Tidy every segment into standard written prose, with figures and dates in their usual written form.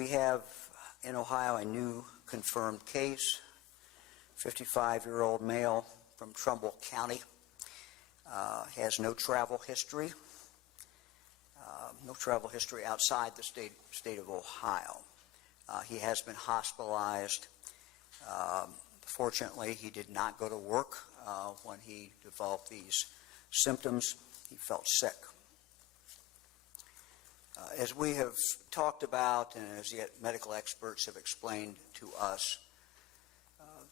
We have in Ohio a new confirmed case, 55-year-old male from Trumbull County, has no travel history, outside the state of Ohio. He has been hospitalized. Fortunately, he did not go to work when he developed these symptoms. He felt sick. As we have talked about and as yet medical experts have explained to us,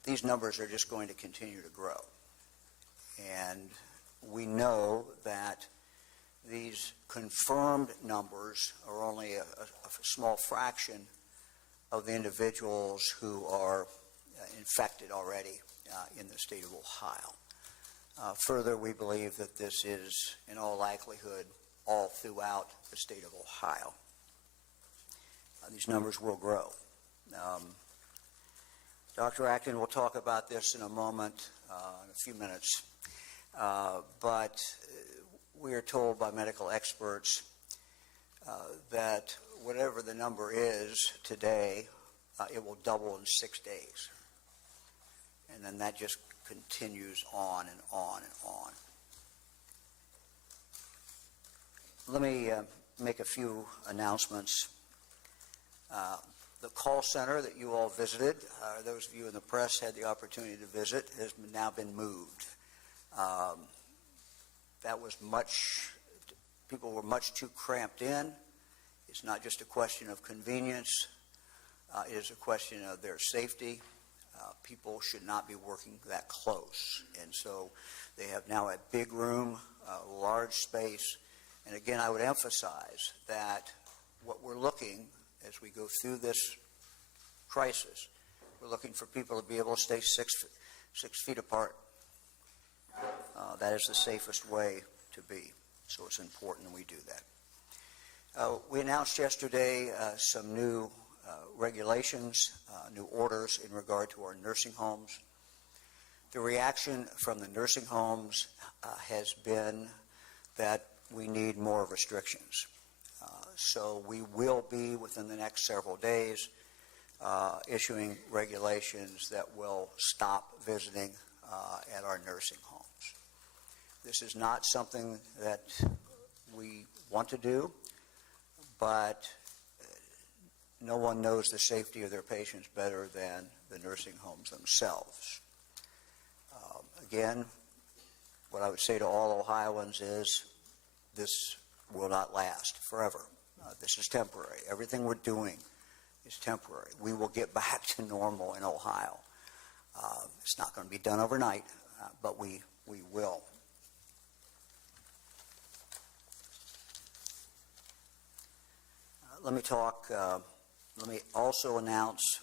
these numbers are just going to continue to grow. And we know that these confirmed numbers are only a small fraction of the individuals who are infected already in the state of Ohio. Further, we believe that this is, in all likelihood, all throughout the state of Ohio. These numbers will grow. Dr. Acton will talk about this in a moment, in a few minutes, but we are told by medical experts that whatever the number is today, it will double in 6 days. And then that just continues on and on and on. Let me make a few announcements. The call center that you all visited, those of you in the press had the opportunity to visit, has now been moved. That was people were much too cramped in. It's not just a question of convenience. It is a question of their safety. People should not be working that close. And so they have now a big room, a large space. And again, I would emphasize that what we're looking as we go through this crisis, we're looking for people to be able to stay six feet apart. That is the safest way to be. So it's important we do that. We announced yesterday some new regulations, new orders in regard to our nursing homes. The reaction from the nursing homes has been that we need more restrictions. So we will be, within the next several days, issuing regulations that will stop visiting at our nursing homes. This is not something that we want to do, but no one knows the safety of their patients better than the nursing homes themselves. Again, what I would say to all Ohioans is this will not last forever. This is temporary. Everything we're doing is temporary. We will get back to normal in Ohio. It's not going to be done overnight, but we will. Let me also announce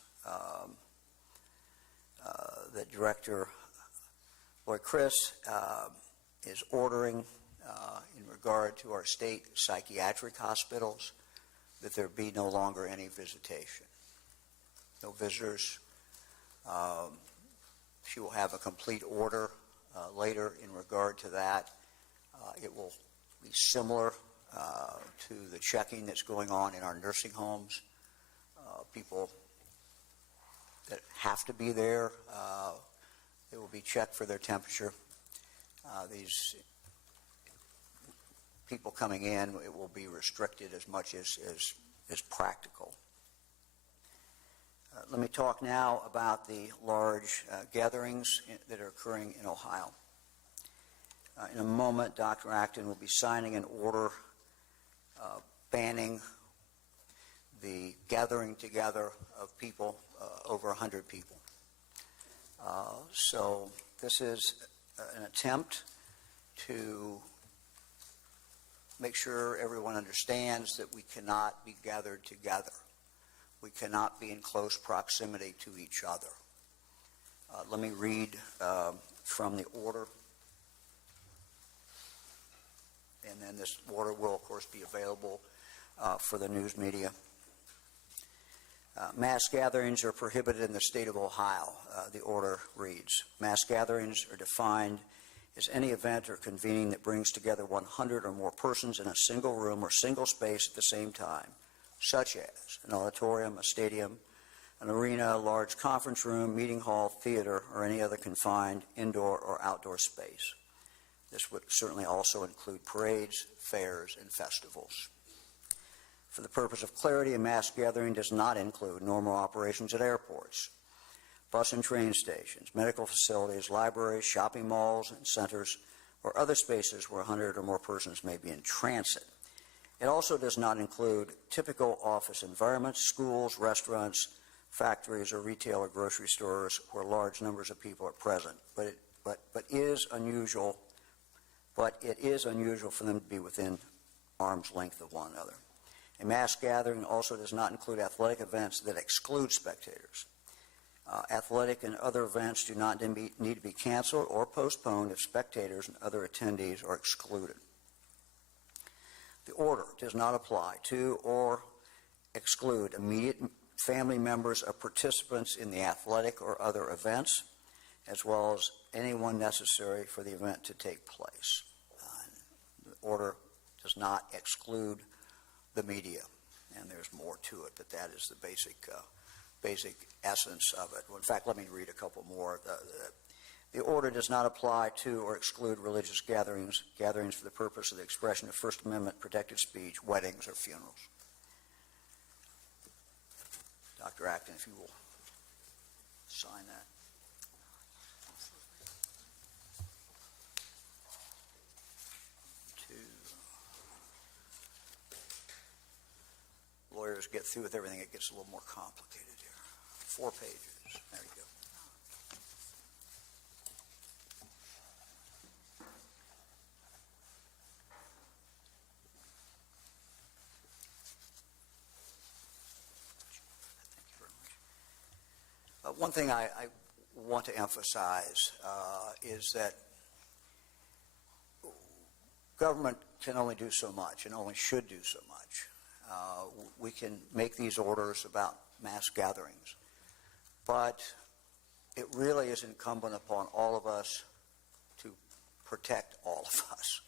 that Director Lloyd Chris is ordering, in regard to our state psychiatric hospitals, that there be no longer any visitation. No visitors. She will have a complete order later in regard to that. It will be similar to the checking that's going on in our nursing homes. People that have to be there, they will be checked for their temperature. These people coming in, it will be restricted as much as practical. Let me talk now about the large gatherings that are occurring in Ohio. In a moment, Dr. Acton will be signing an order banning the gathering together of people, over 100 people. So this is an attempt to make sure everyone understands that we cannot be gathered together. We cannot be in close proximity to each other. Let me read from the order. And then this order will, of course, be available for the news media. Mass gatherings are prohibited in the state of Ohio. The order reads, mass gatherings are defined as any event or convening that brings together 100 or more persons in a single room or single space at the same time, such as an auditorium, a stadium, an arena, a large conference room, meeting hall, theater, or any other confined indoor or outdoor space. This would certainly also include parades, fairs, and festivals. For the purpose of clarity, a mass gathering does not include normal operations at airports, bus and train stations, medical facilities, libraries, shopping malls and centers, or other spaces where 100 or more persons may be in transit. It also does not include typical office environments, schools, restaurants, factories, or retail or grocery stores where large numbers of people are present. But it is unusual for them to be within arm's length of one another. A mass gathering also does not include athletic events that exclude spectators. Athletic and other events do not need to be canceled or postponed if spectators and other attendees are excluded. The order does not apply to or exclude immediate family members of participants in the athletic or other events, as well as anyone necessary for the event to take place. The order does not exclude the media, and there's more to it, but that is the basic essence of it. Well, in fact, let me read a couple more. The order does not apply to or exclude religious gatherings for the purpose of the expression of First Amendment protected speech, weddings, or funerals. Dr. Acton, if you will sign that. Lawyers get through with everything, it gets a little more complicated here. 4 pages. There you go. Thank you very much. One thing I want to emphasize is that government can only do so much and only should do so much. We can make these orders about mass gatherings, but it really is incumbent upon all of us to protect all of us.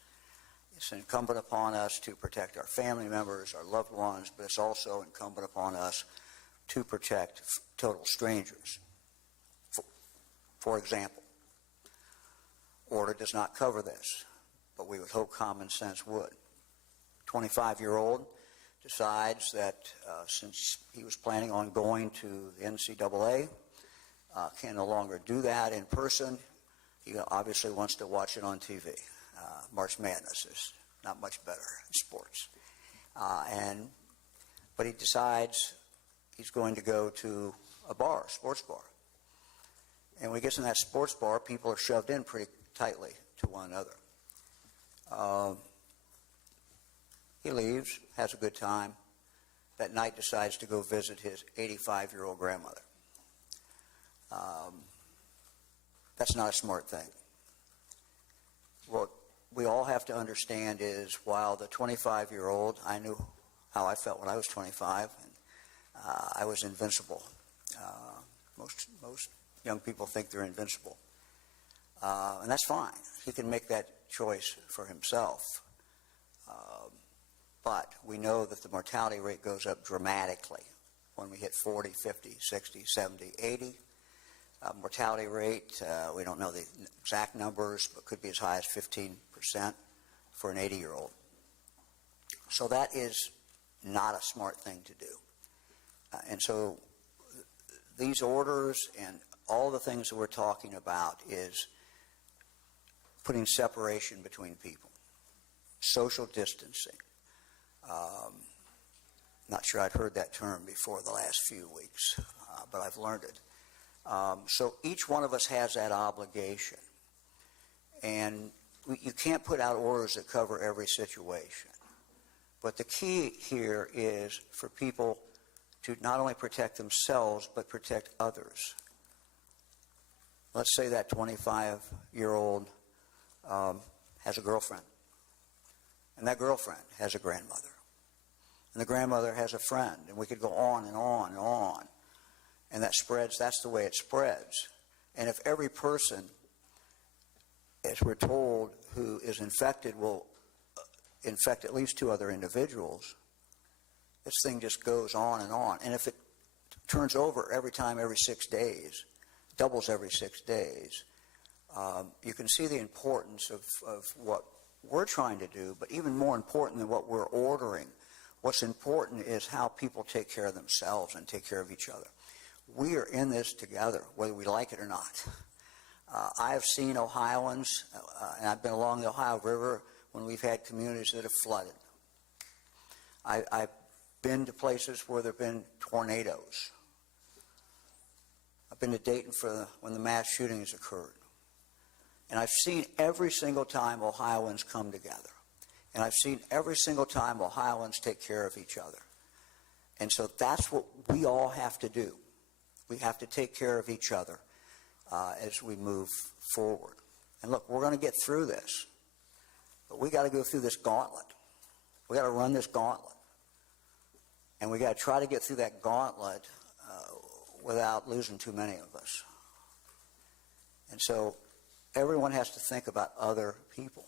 It's incumbent upon us to protect our family members, our loved ones, but it's also incumbent upon us to protect total strangers. For example, order does not cover this, but we would hope common sense would. 25-year-old decides that since he was planning on going to the NCAA, can no longer do that in person. He obviously wants to watch it on TV. March Madness is not much better in sports. But he decides he's going to go to a bar, a sports bar. And when he gets in that sports bar, people are shoved in pretty tightly to one another. He leaves, has a good time. That night decides to go visit his 85-year-old grandmother. That's not a smart thing. What we all have to understand is while the 25-year-old, I knew how I felt when I was 25, and I was invincible. Most young people think they're invincible. And that's fine. He can make that choice for himself. But we know that the mortality rate goes up dramatically when we hit 40, 50, 60, 70, 80. Mortality rate, we don't know the exact numbers, but could be as high as 15% for an 80-year-old. So that is not a smart thing to do. And so these orders and all the things that we're talking about is putting separation between people, social distancing. Not sure I'd heard that term before the last few weeks, but I've learned it. So each one of us has that obligation. And you can't put out orders that cover every situation. But the key here is for people to not only protect themselves, but protect others. Let's say that 25-year-old has a girlfriend. And that girlfriend has a grandmother. And the grandmother has a friend. And we could go on and on and on. And that spreads, that's the way it spreads. And if every person, as we're told, who is infected will infect at least 2 other individuals, This thing just goes on. And if it turns over every 6 days, doubles every 6 days, you can see the importance of what we're trying to do, but even more important than what we're ordering, what's important is how people take care of themselves and take care of each other. We are in this together, whether we like it or not. I have seen Ohioans, and I've been along the Ohio River when we've had communities that have flooded. I've been to places where there have been tornadoes. I've been to Dayton when the mass shootings occurred. And I've seen every single time Ohioans come together. And I've seen every single time Ohioans take care of each other. And so that's what we all have to do. We have to take care of each other as we move forward. And look, we're going to get through this. But we got to go through this gauntlet. We got to run this gauntlet. And we got to try to get through that gauntlet without losing too many of us. And so everyone has to think about other people.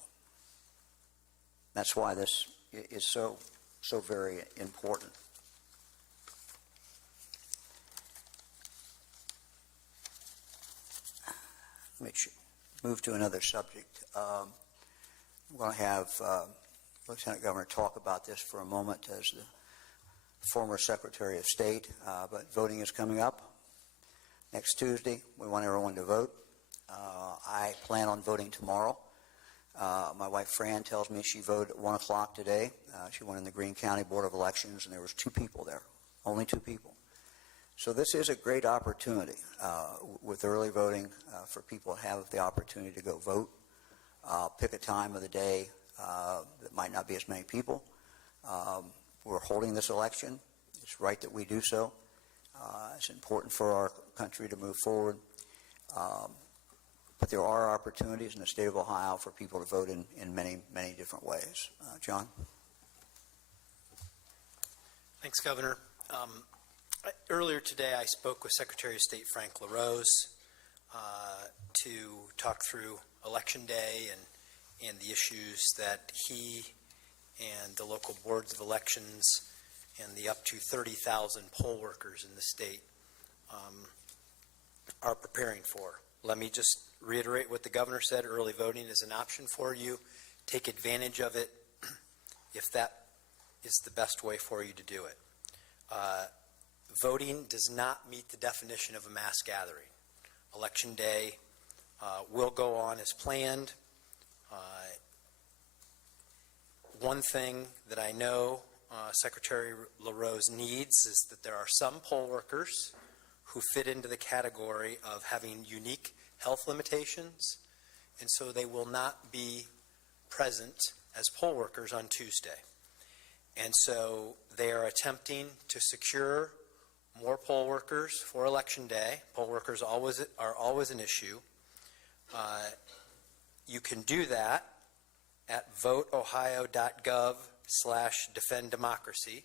That's why this is so very important. Let me move to another subject. I'm going to have Lieutenant Governor talk about this for a moment as the former Secretary of State, but voting is coming up next Tuesday. We want everyone to vote. I plan on voting tomorrow. My wife Fran tells me she voted at 1 o'clock today. She went in the Greene County Board of Elections, and there was 2 people there, only 2 people. So this is a great opportunity with early voting for people to have the opportunity to go vote. Pick a time of the day that might not be as many people. We're holding this election. It's right that we do so. It's important for our country to move forward. But there are opportunities in the state of Ohio for people to vote in many, many different ways. John? Thanks, Governor. Earlier today, I spoke with Secretary of State Frank LaRose to talk through Election Day and the issues that he and the local boards of elections and the up to 30,000 poll workers in the state are preparing for. Let me just reiterate what the governor said. Early voting is an option for you. Take advantage of it if that is the best way for you to do it. Voting does not meet the definition of a mass gathering. Election Day will go on as planned. One thing that I know Secretary LaRose needs is that there are some poll workers who fit into the category of having unique health limitations, and so they will not be present as poll workers on Tuesday. And so they are attempting to secure more poll workers for Election Day. Poll workers are always an issue. You can do that at voteohio.gov/defenddemocracy,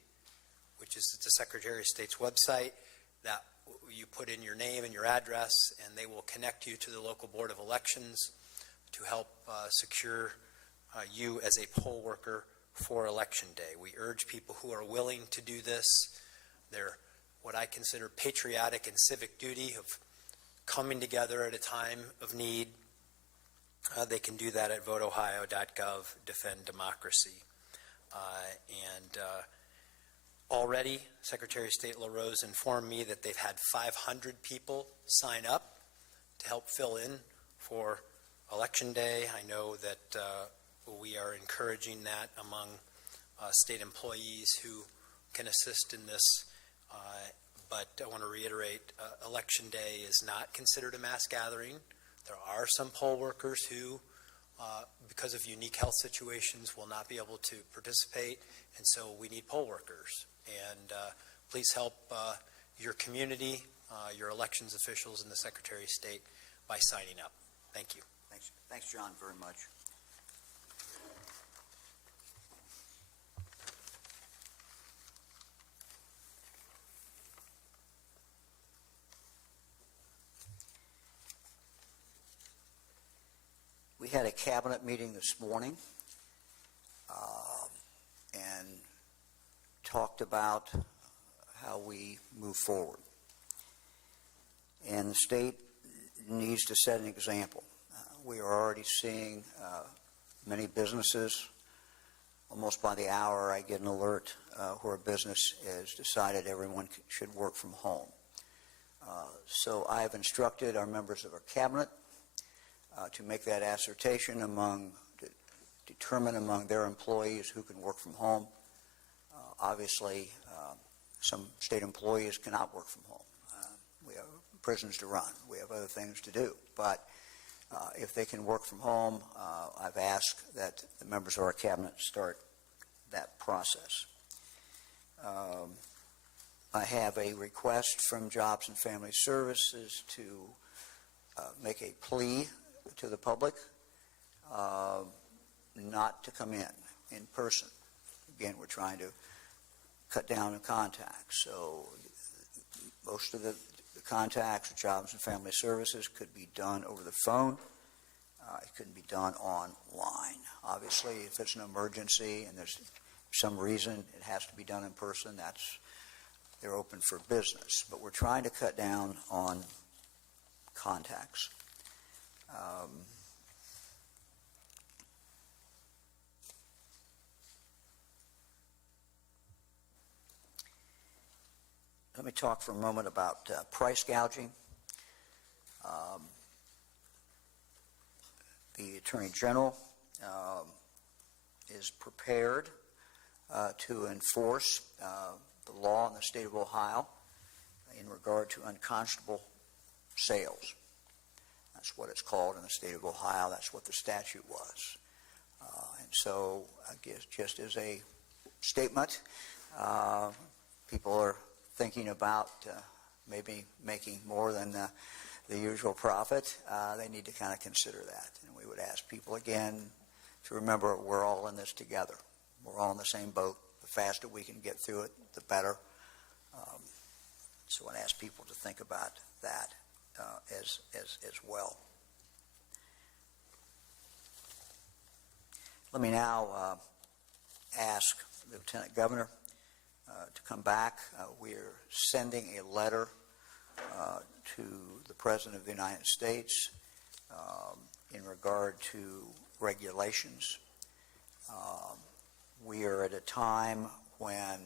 which is the Secretary of State's website. That you put in your name and your address, and they will connect you to the local board of elections to help secure you as a poll worker for Election Day. We urge people who are willing to do this. They're what I consider patriotic and civic duty of coming together at a time of need. They can do that at voteohio.gov/defenddemocracy. Already, Secretary of State LaRose informed me that they've had 500 people sign up to help fill in for Election Day. I know that we are encouraging that among state employees who can assist in this. But I want to reiterate, Election Day is not considered a mass gathering. There are some poll workers who, because of unique health situations, will not be able to participate, and so we need poll workers. And please help your community, your elections officials, and the Secretary of State by signing up. Thank you. Thanks, John, very much. We had a cabinet meeting this morning and talked talked about how we move forward. And the state needs to set an example. We are already seeing many businesses, almost by the hour I get an alert where a business has decided everyone should work from home. So I have instructed our members of our cabinet to make that assertion determine among their employees who can work from home. Obviously, some state employees cannot work from home. We have prisons to run. We have other things to do. But if they can work from home, I've asked that the members of our cabinet start that process. I have a request from Jobs and Family Services to make a plea to the public not to come in person. Again, we're trying to cut down on contacts. So most of the contacts with Jobs and Family Services could be done over the phone. It couldn't be done online. Obviously, if it's an emergency and there's some reason it has to be done in person, they're open for business. But we're trying to cut down on contacts. Let me talk for a moment about price gouging. The Attorney General is prepared to enforce the law in the state of Ohio in regard to unconscionable sales. That's what it's called in the state of Ohio. That's what the statute was. And so, I guess just as a statement, people are thinking about maybe making more than the usual profit. They need to kind of consider that. And we would ask people again to remember we're all in this together. We're all in the same boat. The faster we can get through it, the better. So I ask people to think about that as well. Let me now ask the Lieutenant Governor to come back. We're sending a letter to the President of the United States in regard to regulations. We are at a time when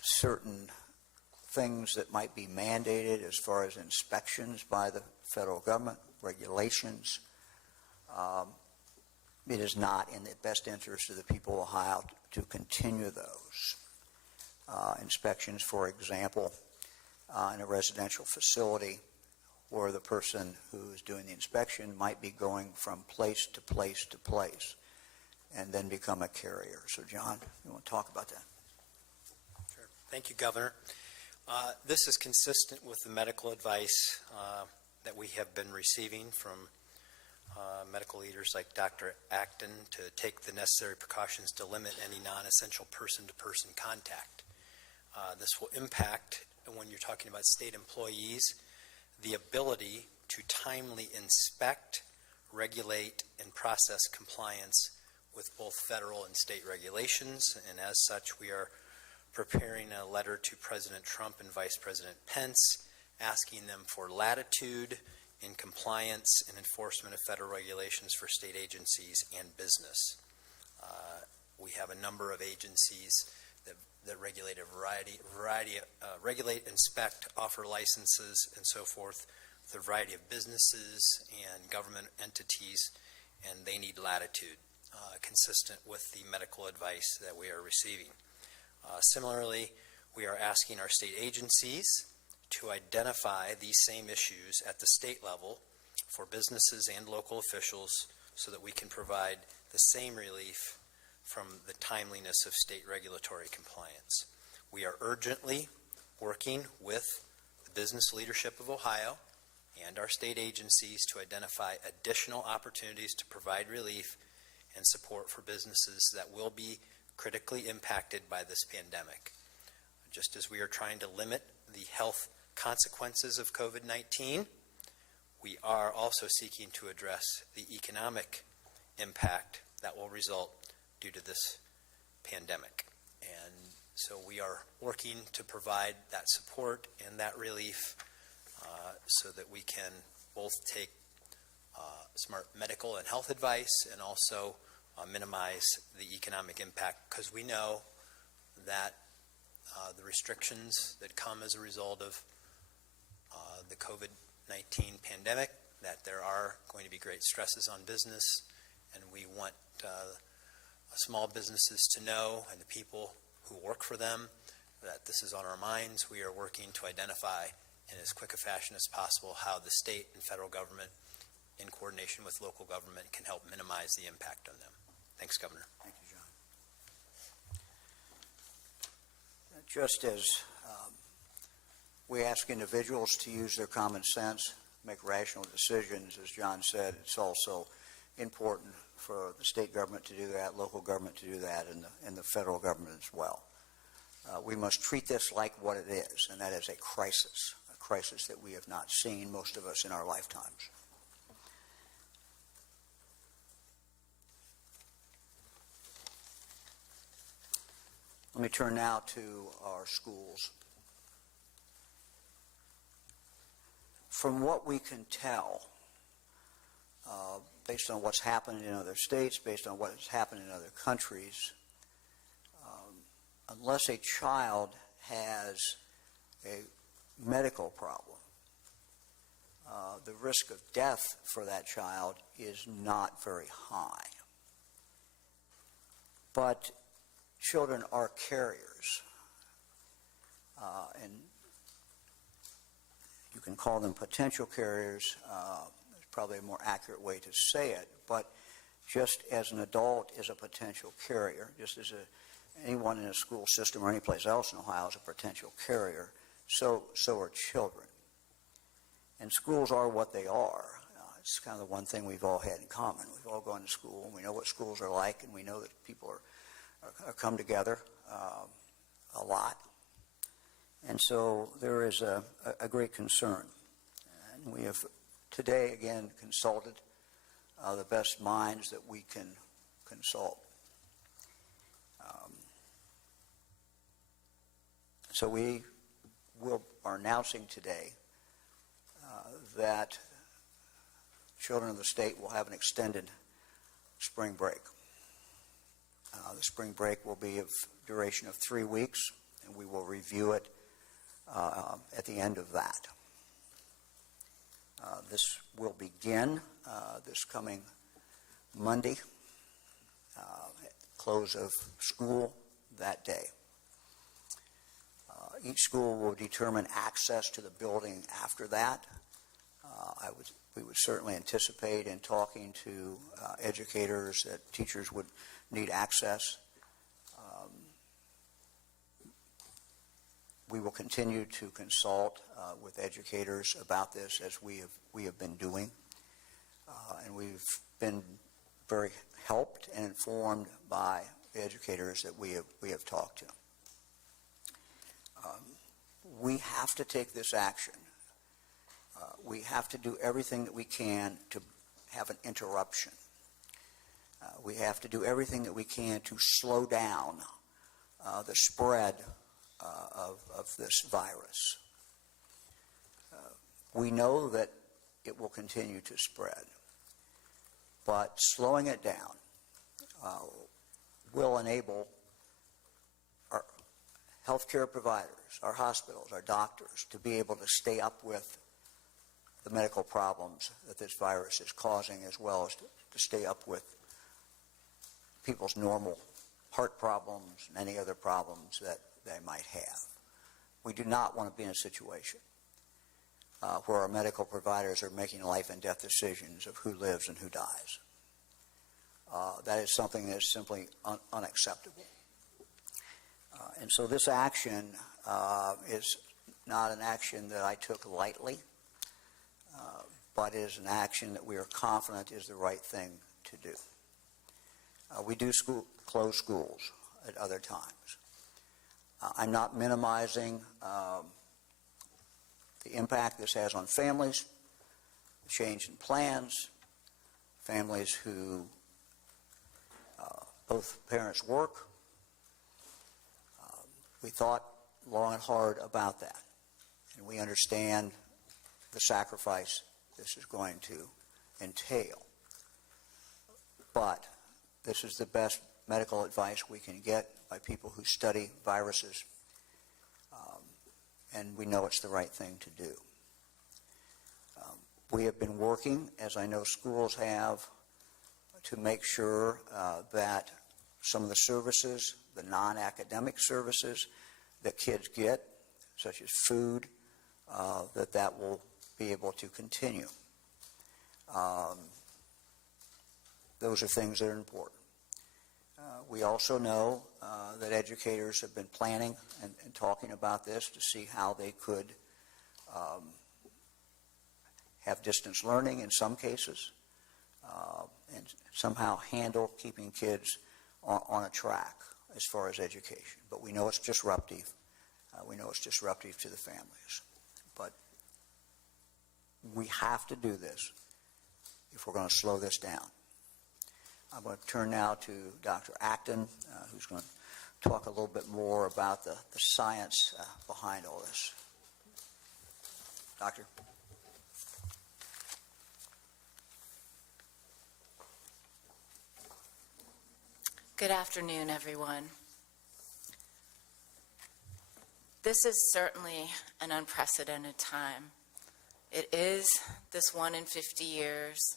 certain things that might be mandated as far as inspections by the federal government, regulations, it is not in the best interest of the people of Ohio to continue those. Inspections, for example, in a residential facility where the person who is doing the inspection might be going from place to place to place and then become a carrier. So, John, you want to talk about that? Sure. Thank you, Governor. This is consistent with the medical advice that we have been receiving from medical leaders like Dr. Acton to take the necessary precautions to limit any non-essential person-to-person contact. This will impact, when you're talking about state employees, the ability to timely inspect, regulate, and process compliance with both federal and state regulations. And as such, we are preparing a letter to President Trump and Vice President Pence asking them for latitude in compliance and enforcement of federal regulations for state agencies and business. We have a number of agencies that regulate regulate, inspect, offer licenses, and so forth, with a variety of businesses and government entities, and they need latitude, consistent with the medical advice that we are receiving. Similarly, we are asking our state agencies to identify these same issues at the state level for businesses and local officials so that we can provide the same relief from the timeliness of state regulatory compliance. We are urgently working with the business leadership of Ohio and our state agencies to identify additional opportunities to provide relief and support for businesses that will be critically impacted by this pandemic. Just as we are trying to limit the health consequences of COVID-19, we are also seeking to address the economic impact that will result due to this pandemic. And so we are working to provide that support and that relief so that we can both take smart medical and health advice and also minimize the economic impact, because we know that the restrictions that come as a result of the COVID-19 pandemic, that there are going to be great stresses on business, and we want small businesses to know, and the people who work for them, that this is on our minds. We are working to identify in as quick a fashion as possible how the state and federal government, in coordination with local government, can help minimize the impact on them. Thanks, Governor. Thank you, John. Just as we ask individuals to use their common sense, make rational decisions, as John said, it's also important for the state government to do that, local government to do that, and the federal government as well. We must treat this like what it is, and that is a crisis that we have not seen, most of us, in our lifetimes. Let me turn now to our schools. From what we can tell, based on what's happened in other states, based on what has happened in other countries, unless a child has a medical problem, the risk of death for that child is not very high. But children are carriers, and you can call them potential carriers. There's probably a more accurate way to say it, but just as an adult is a potential carrier, just as anyone in a school system or any place else in Ohio is a potential carrier, so are children. And schools are what they are. It's kind of the one thing we've all had in common. We've all gone to school, and we know what schools are like, and we know that people are come together a lot. And so there is a great concern. And we have today, again, consulted the best minds that we can consult. So we are announcing today that children of the state will have an extended spring break. The spring break will be of duration of 3 weeks, and we will review it at the end of that. This will begin this coming Monday, close of school that day. Each school will determine access to the building after that. We would certainly anticipate in talking to educators that teachers would need access. We will continue to consult with educators about this, as we have been doing, and we've been very helped and informed by the educators that we have talked to. We have to take this action. We have to do everything that we can to have an interruption. We have to do everything that we can to slow down the spread of this virus. We know that it will continue to spread, but slowing it down will enable our healthcare providers, our hospitals, our doctors to be able to stay up with the medical problems that this virus is causing, as well as to stay up with people's normal heart problems and any other problems that they might have. We do not want to be in a situation where our medical providers are making life and death decisions of who lives and who dies. That is something that is simply unacceptable. And so this action is not an action that I took lightly, but is an action that we are confident is the right thing to do. We do close schools at other times. I'm not minimizing the impact this has on families, the change in plans, families who both parents work, We thought long and hard about that, and we understand the sacrifice this is going to entail. But this is the best medical advice we can get by people who study viruses, and we know it's the right thing to do. We have been working, as I know schools have, to make sure that some of the services, the non-academic services that kids get, such as food, that will be able to continue. Those are things that are important. We also know that educators have been planning and talking about this to see how they could have distance learning in some cases, and somehow handle keeping kids on a track as far as education. But we know it's disruptive. We know it's disruptive to the families. But we have to do this if we're going to slow this down. I'm going to turn now to Dr. Acton, who's going to talk a little bit more about the science behind all this. Doctor? Good afternoon, everyone. This is certainly an unprecedented time. It is this 1 in 50 years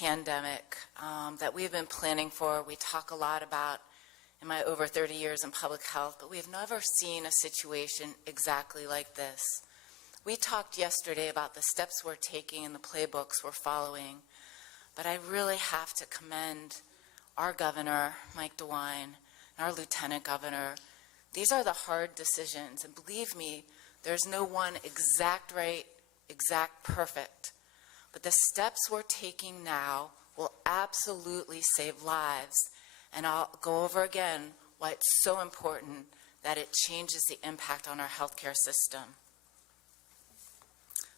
pandemic that we've been planning for. We talk a lot about in my over 30 years in public health, but we've never seen a situation exactly like this. We talked yesterday about the steps we're taking and the playbooks we're following, but I really have to commend our governor, Mike DeWine, and our lieutenant governor. These are the hard decisions, and believe me, there's no one exact right, exact perfect. But the steps we're taking now will absolutely save lives, and I'll go over again why it's so important that it changes the impact on our healthcare system.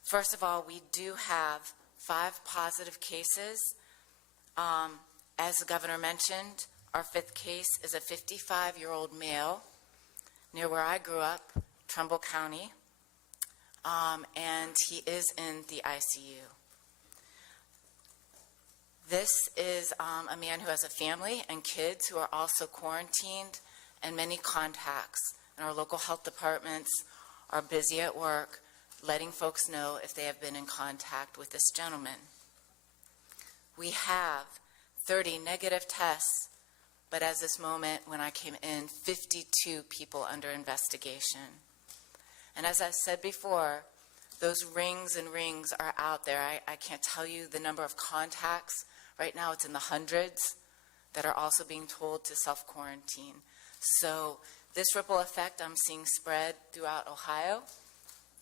First of all, we do have 5 positive cases. As the governor mentioned, our 5th case is a 55-year-old male near where I grew up, Trumbull County, and he is in the ICU. This is a man who has a family and kids who are also quarantined and many contacts. And our local health departments are busy at work letting folks know if they have been in contact with this gentleman. We have 30 negative tests, but as this moment when I came in, 52 people under investigation. And as I said before, those rings and rings are out there. I can't tell you the number of contacts. Right now it's in the hundreds that are also being told to self-quarantine. So this ripple effect I'm seeing spread throughout Ohio.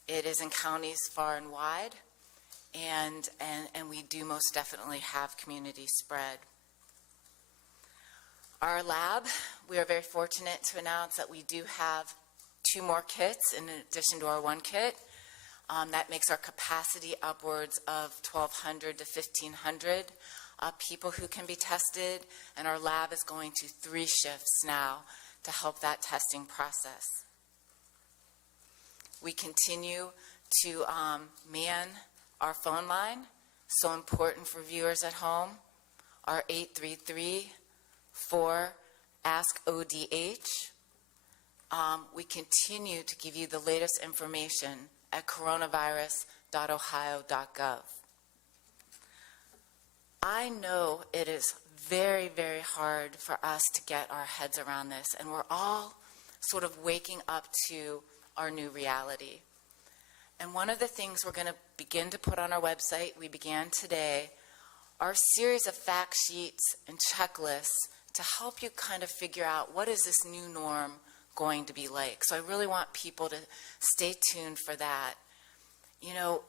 It is in counties far and wide, and we do most definitely have community spread. Our lab, we are very fortunate to announce that we do have 2 more kits in addition to our 1 kit. That makes our capacity upwards of 1,200 to 1,500 people who can be tested, and our lab is going to 3 shifts now to help that testing process. We continue to man our phone line, so important for viewers at home, our 833-4-ASK-ODH. We continue to give you the latest information at coronavirus.ohio.gov. I know it is very, very hard for us to get our heads around this, and we're all sort of waking up to our new reality. And one of the things we're going to begin to put on our website, we began today, are a series of fact sheets and checklists to help you kind of figure out what is this new norm going to be like. So I really want people to stay tuned for that. You know,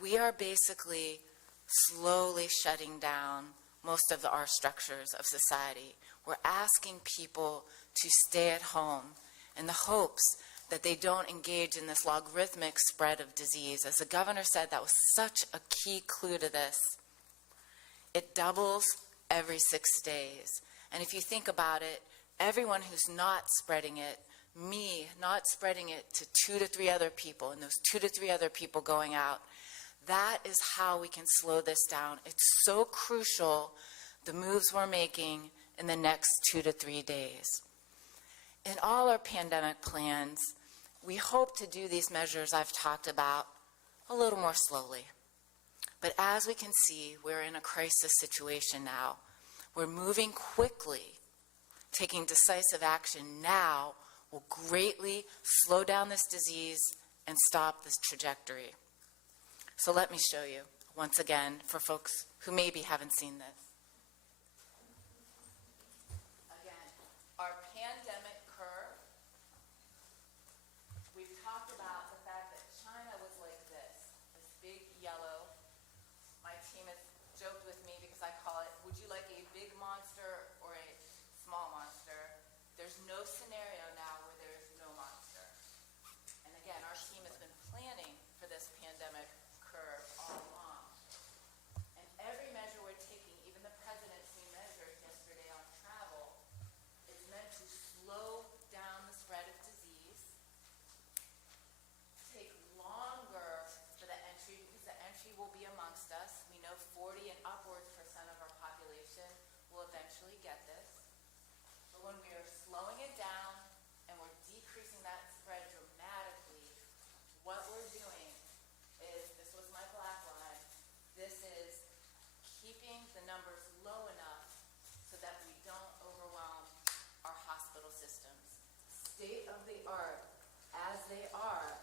we are basically slowly shutting down most of our structures of society. We're asking people to stay at home in the hopes that they don't engage in this logarithmic spread of disease. As the governor said, that was such a key clue to this. It doubles every 6 days. And if you think about it, everyone who's not spreading it me not spreading it to 2 to 3 other people, and those 2 to 3 other people going out, that is how we can slow this down. It's so crucial, the moves we're making in the next 2 to 3 days. In all our pandemic plans, we hope to do these measures I've talked about a little more slowly. But as we can see, we're in a crisis situation now. We're moving quickly. Taking decisive action now will greatly slow down this disease and stop this trajectory. So let me show you, once again, for folks who maybe haven't seen this. Again, our pandemic curve. We've talked about the fact that China was like this big yellow. My team has joked with me because I call it, would you like a big monster or a small monster? There's no scenario now where there's no monster. And again, our team has been planning for this pandemic curve all along. And every measure we're taking, even the presidency measures yesterday on travel, is meant to slow down the spread of disease, take longer for the entry, because the entry will be amongst us. We know 40 and upwards % of our population will eventually get this. But when we are slowing it down and we're decreasing that spread dramatically, what we're doing is, this was my black line, this is keeping the numbers low enough so that we don't overwhelm our hospital systems. State of the art, as they are,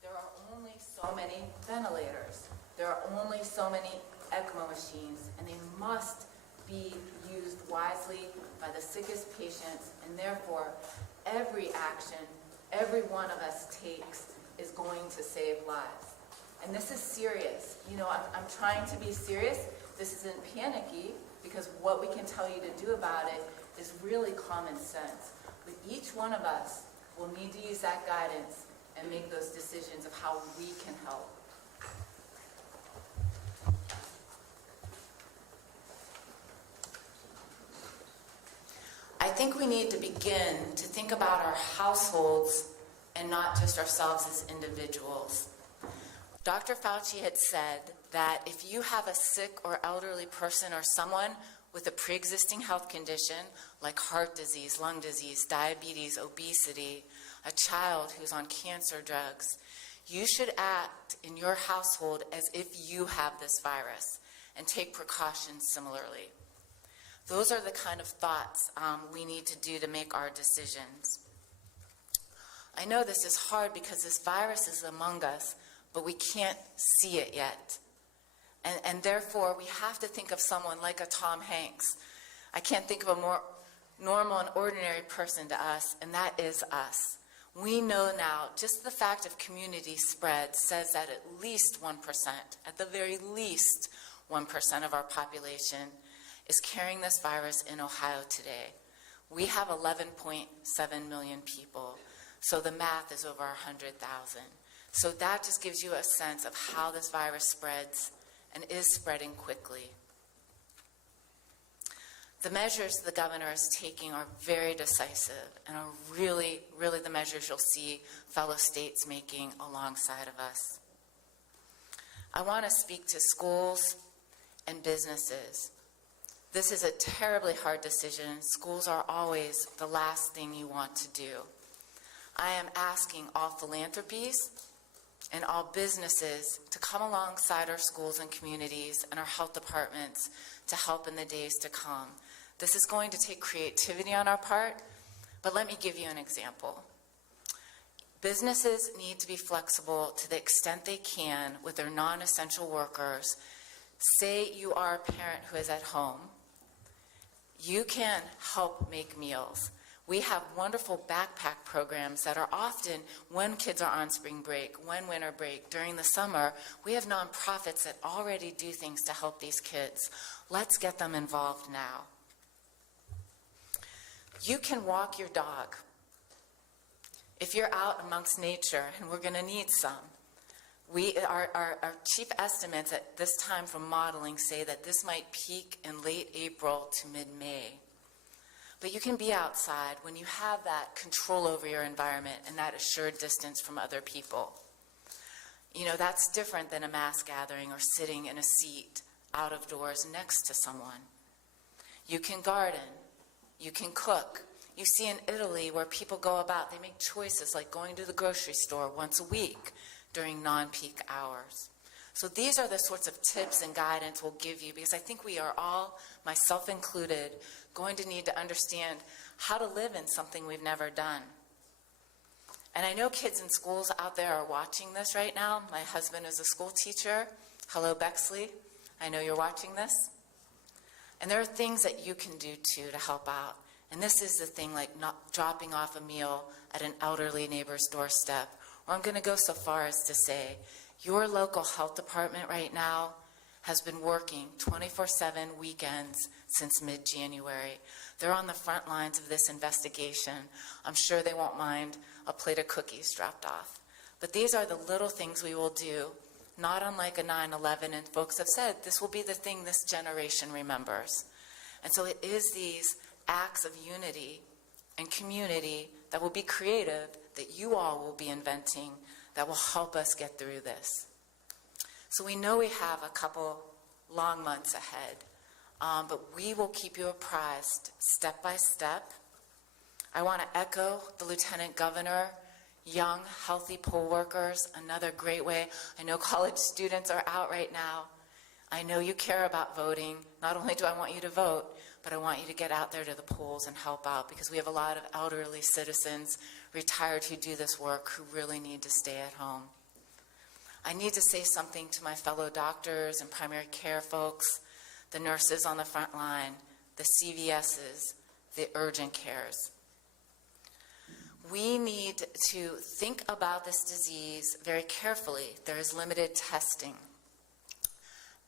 there are only so many ventilators. There are only so many ECMO machines, and they must be used wisely by the sickest patients, and therefore every action every one of us takes is going to save lives. And this is serious. You know, I'm trying to be serious. This isn't panicky, because what we can tell you to do about it is really common sense. But each one of us will need to use that guidance and make those decisions of how we can help. I think we need to begin to think about our households and not just ourselves as individuals. Dr. Fauci had said that if you have a sick or elderly person or someone with a pre-existing health condition like heart disease, lung disease, diabetes, obesity, a child who's on cancer drugs, you should act in your household as if you have this virus and take precautions similarly. Those are the kind of thoughts we need to do to make our decisions. I know this is hard because this virus is among us, but we can't see it yet. And therefore, we have to think of someone like a Tom Hanks. I can't think of a more normal and ordinary person to us, and that is us. We know now, just the fact of community spread says that at least 1%, at the very least 1% of our population is carrying this virus in Ohio today. We have 11.7 million people, so the math is over 100,000. So that just gives you a sense of how this virus spreads and is spreading quickly. The measures the governor is taking are very decisive and are really, really the measures you'll see fellow states making alongside of us. I want to speak to schools and businesses. This is a terribly hard decision. Schools are always the last thing you want to do. I am asking all philanthropies and all businesses to come alongside our schools and communities and our health departments to help in the days to come. This is going to take creativity on our part, but let me give you an example. Businesses need to be flexible to the extent they can with their non-essential workers. Say you are a parent who is at home. You can help make meals. We have wonderful backpack programs that are often when kids are on spring break, when winter break, during the summer. We have nonprofits that already do things to help these kids. Let's get them involved now. You can walk your dog. If you're out amongst nature, and we're going to need some, our chief estimates at this time from modeling say that this might peak in late April to mid-May. But you can be outside when you have that control over your environment and that assured distance from other people. You know, that's different than a mass gathering or sitting in a seat out of doors next to someone. You can garden. You can cook. You see in Italy where people go about, they make choices like going to the grocery store once a week during non-peak hours. So these are the sorts of tips and guidance we'll give you, because I think we are all, myself included, going to need to understand how to live in something we've never done. And I know kids in schools out there are watching this right now. My husband is a school teacher. Hello, Bexley. I know you're watching this. And there are things that you can do, too, to help out. And this is the thing, like not dropping off a meal at an elderly neighbor's doorstep. Or I'm going to go so far as to say, your local health department right now has been working 24/7 weekends since mid-January. They're on the front lines of this investigation. I'm sure they won't mind a plate of cookies dropped off. But these are the little things we will do, not unlike a 9/11, and folks have said this will be the thing this generation remembers. And so it is these acts of unity and community that will be creative, that you all will be inventing, that will help us get through this. So we know we have a couple long months ahead, but we will keep you apprised step by step. I want to echo the Lieutenant Governor, young, healthy poll workers, another great way. I know college students are out right now. I know you care about voting. Not only do I want you to vote, but I want you to get out there to the polls and help out, because we have a lot of elderly citizens, retired, who do this work, who really need to stay at home. I need to say something to my fellow doctors and primary care folks, the nurses on the front line, the CVSs, the urgent cares. We need to think about this disease very carefully. There is limited testing.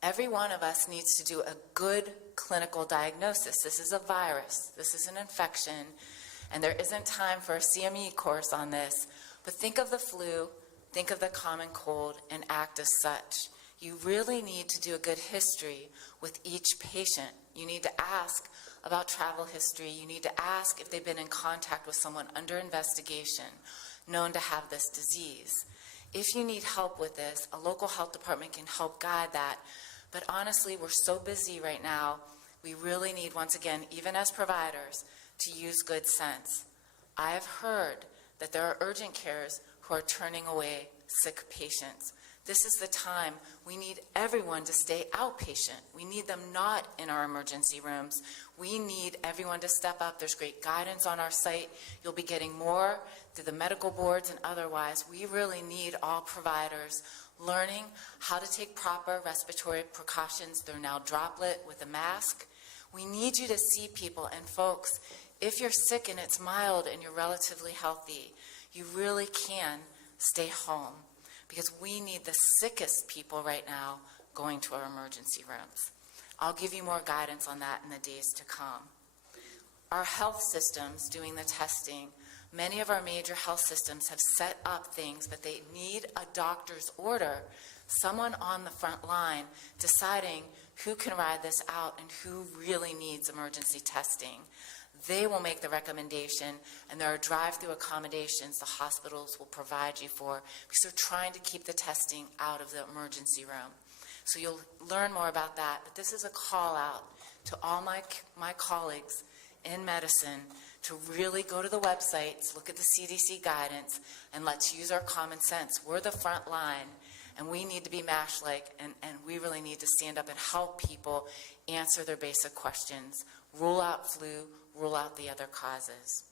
Every one of us needs to do a good clinical diagnosis. This is a virus. This is an infection. And there isn't time for a CME course on this. But think of the flu, think of the common cold, and act as such. You really need to do a good history with each patient. You need to ask about travel history. You need to ask if they've been in contact with someone under investigation known to have this disease. If you need help with this, a local health department can help guide that. But honestly, we're so busy right now, we really need, once again, even as providers, to use good sense. I have heard that there are urgent cares who are turning away sick patients. This is the time we need everyone to stay outpatient. We need them not in our emergency rooms. We need everyone to step up. There's great guidance on our site. You'll be getting more through the medical boards and otherwise. We really need all providers learning how to take proper respiratory precautions. They're now droplet with a mask. We need you to see people. And folks, if you're sick and it's mild and you're relatively healthy, you really can stay home, because we need the sickest people right now going to our emergency rooms. I'll give you more guidance on that in the days to come. Our health systems doing the testing, many of our major health systems have set up things, but they need a doctor's order, someone on the front line deciding who can ride this out and who really needs emergency testing. They will make the recommendation, and there are drive-through accommodations the hospitals will provide you for, because they're trying to keep the testing out of the emergency room. So you'll learn more about that, but this is a call out to all my colleagues in medicine to really go to the websites, look at the CDC guidance, and let's use our common sense. We're the front line, and we need to be MASH-like, and we really need to stand up and help people answer their basic questions. Rule out flu, rule out the other causes.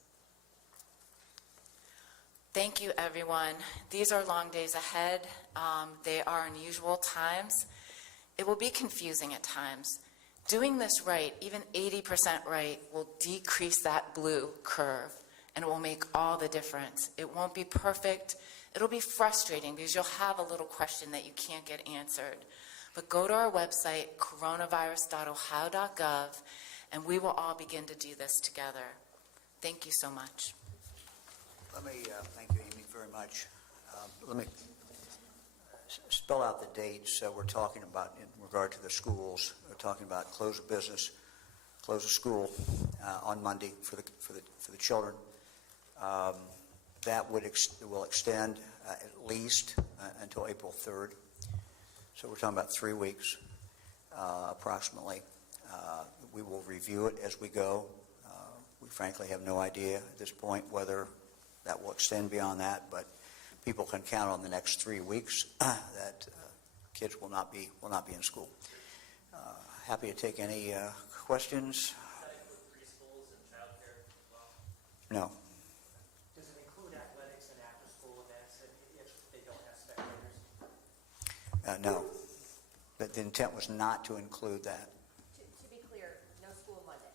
Thank you, everyone. These are long days ahead. They are unusual times. It will be confusing at times. Doing this right, even 80% right, will decrease that blue curve, and it will make all the difference. It won't be perfect. It'll be frustrating because you'll have a little question that you can't get answered. But go to our website, coronavirus.ohio.gov, and we will all begin to do this together. Thank you so much. Let me thank you, Amy, very much. Let me spell out the dates we're talking about in regard to the schools. We're talking about close of business close the school on Monday for the children. That will extend at least until April 3rd. So we're talking about 3 weeks, approximately. We will review it as we go. We frankly have no idea at this point whether that will extend beyond that, but people can count on the next 3 weeks that kids will not be in school. Happy to take any questions. Does that include preschools and childcare as well? No. Does it include athletics and after-school events if they don't have spectators? No. But the intent was not to include that. To be clear, no school Monday.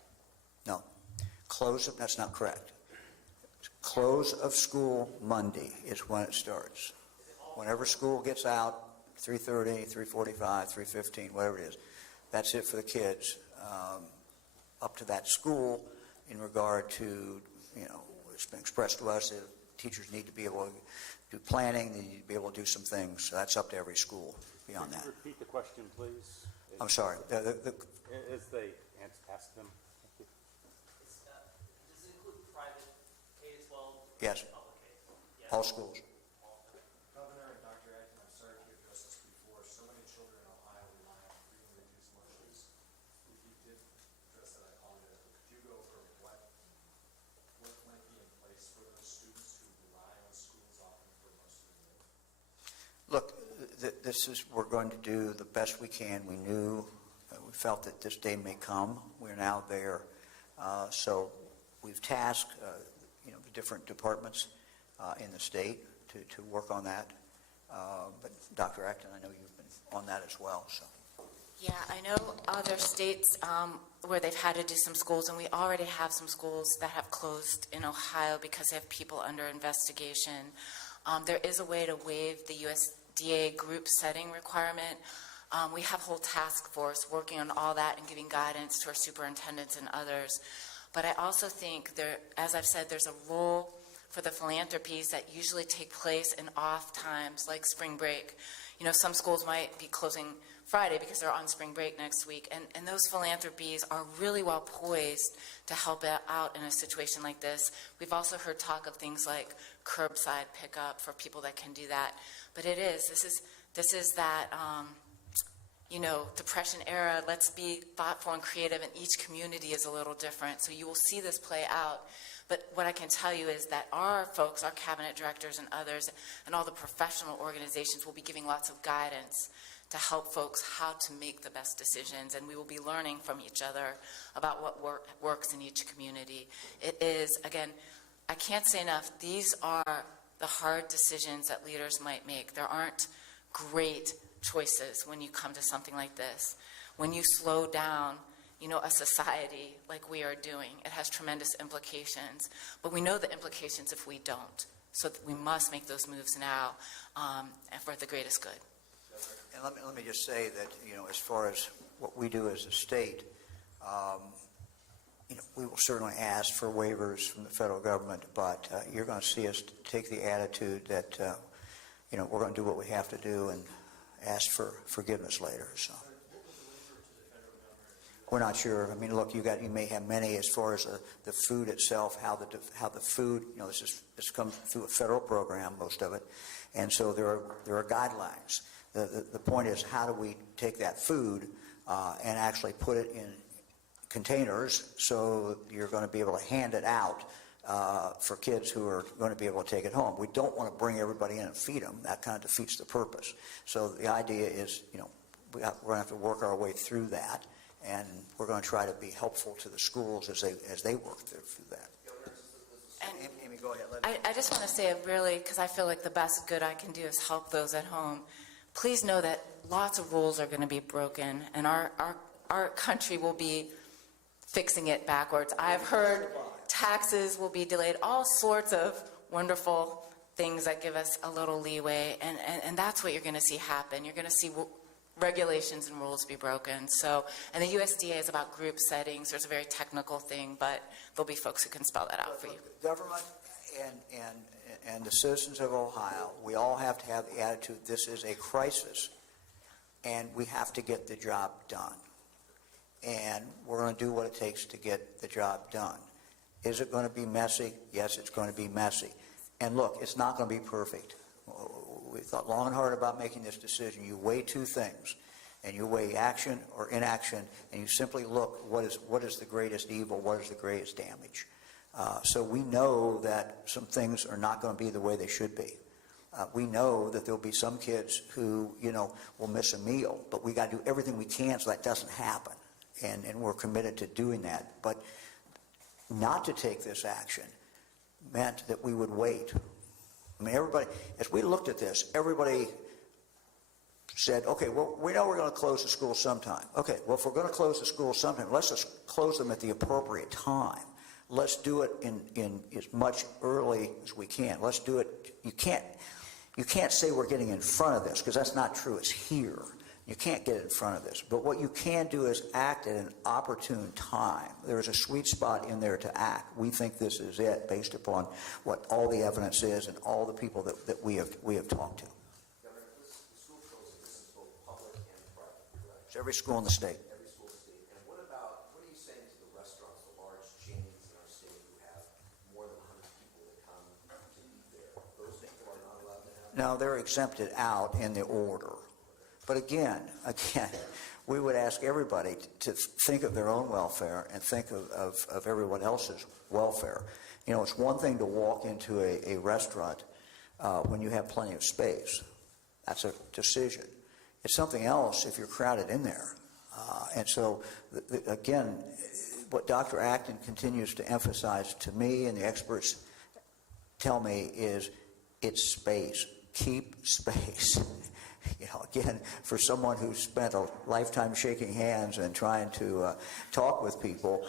No. That's not correct. Close of school Monday is when it starts. Whenever school gets out, 3:30, 3:45, 3:15, whatever it is, that's it for the kids. Up to that school in regard to, it's been expressed to us that teachers need to be able to do planning, they need to be able to do some things. So that's up to every school beyond that. Repeat the question, please. I'm sorry. As they ask them. Thank you. Does it include private K-12? Yes. Public K-12? Yes. All schools. Governor and Dr. Acton, I'm sorry if you addressed this before. So many children in Ohio rely on free and reduced lunches. If you did address that, I apologize. But could you go over what might be in place for those students who rely on schools often for most of the day? Look, we're going to do the best we can. We felt that this day may come. We're now there. So we've tasked, the different departments in the state to work on that. But Dr. Acton, I know you've been on that as well. So. Yeah, I know other states where they've had to do some schools, and we already have some schools that have closed in Ohio because they have people under investigation. There is a way to waive the USDA group setting requirement. We have a whole task force working on all that and giving guidance to our superintendents and others. But I also think as I've said, there's a role for the philanthropies that usually take place in off times like spring break. Some schools might be closing Friday because they're on spring break next week, and those philanthropies are really well poised to help out in a situation like this. We've also heard talk of things like curbside pickup for people that can do that. But this is that Depression era. Let's be thoughtful and creative, and each community is a little different. So you will see this play out. But what I can tell you is that our folks, our cabinet directors and others, and all the professional organizations will be giving lots of guidance to help folks how to make the best decisions. And we will be learning from each other about what works in each community. It is, again, I can't say enough, these are the hard decisions that leaders might make. There aren't great choices when you come to something like this. When you slow down, a society like we are doing, it has tremendous implications. But we know the implications if we don't. So we must make those moves now and for the greatest good. And let me just say that, as far as what we do as a state, we will certainly ask for waivers from the federal government, but you're going to see us take the attitude that, we're going to do what we have to do and ask for forgiveness later. So we're not sure. I mean, look, you may have many as far as the food itself, how the food, this comes through a federal program, most of it, and so there are guidelines. The point is, how do we take that food and actually put it in containers so you're going to be able to hand it out for kids who are going to be able to take it home. We don't want to bring everybody in and feed them. That kind of defeats the purpose. So the idea is, we're going to have to work our way through that, and we're going to try to be helpful to the schools as they work through that. And Amy, go ahead. I just want to say really, because I feel like the best good I can do is help those at home. Please know that lots of rules are going to be broken, and our country will be fixing it backwards. I've heard taxes will be delayed, all sorts of wonderful things that give us a little leeway, and that's what you're going to see happen. You're going to see regulations and rules be broken. So, and the USDA is about group settings. There's a very technical thing, but there'll be folks who can spell that out for you. Government and the citizens of Ohio, we all have to have the attitude this is a crisis, and we have to get the job done. and we're going to do what it takes to get the job done. Is it going to be messy? Yes, it's going to be messy. And look, it's not going to be perfect. We thought long and hard about making this decision. You weigh two things, and you weigh action or inaction, and you simply look, what is the greatest evil, what is the greatest damage? So we know that some things are not going to be the way they should be. We know that there'll be some kids who, will miss a meal, but we got to do everything we can so that doesn't happen, and we're committed to doing that. But not to take this action meant that we would wait. I mean, everybody, as we looked at this, everybody said, okay, well, we know we're going to close the school sometime. Okay, well, if we're going to close the school sometime, let's just close them at the appropriate time. Let's do it in as much early as we can. Let's do it. You can't say we're getting in front of this, because that's not true. It's here. You can't get in front of this. But what you can do is act at an opportune time. There is a sweet spot in there to act. We think this is it, based upon what all the evidence is and all the people that we have talked to. Governor, the school closing, this is both public and private, correct? It's every school in the state. Every school in the state. And what are you saying to the restaurants, the large chains in our state who have more than 100 people that come to eat there? Those people are not allowed to have? No, they're exempted out in the order. But again, we would ask everybody to think of their own welfare and think of everyone else's welfare. It's one thing to walk into a restaurant when you have plenty of space. That's a decision. It's something else if you're crowded in there. And so, again, what Dr. Acton continues to emphasize to me and the experts tell me is it's space. Keep space. Again, for someone who's spent a lifetime shaking hands and trying to talk with people,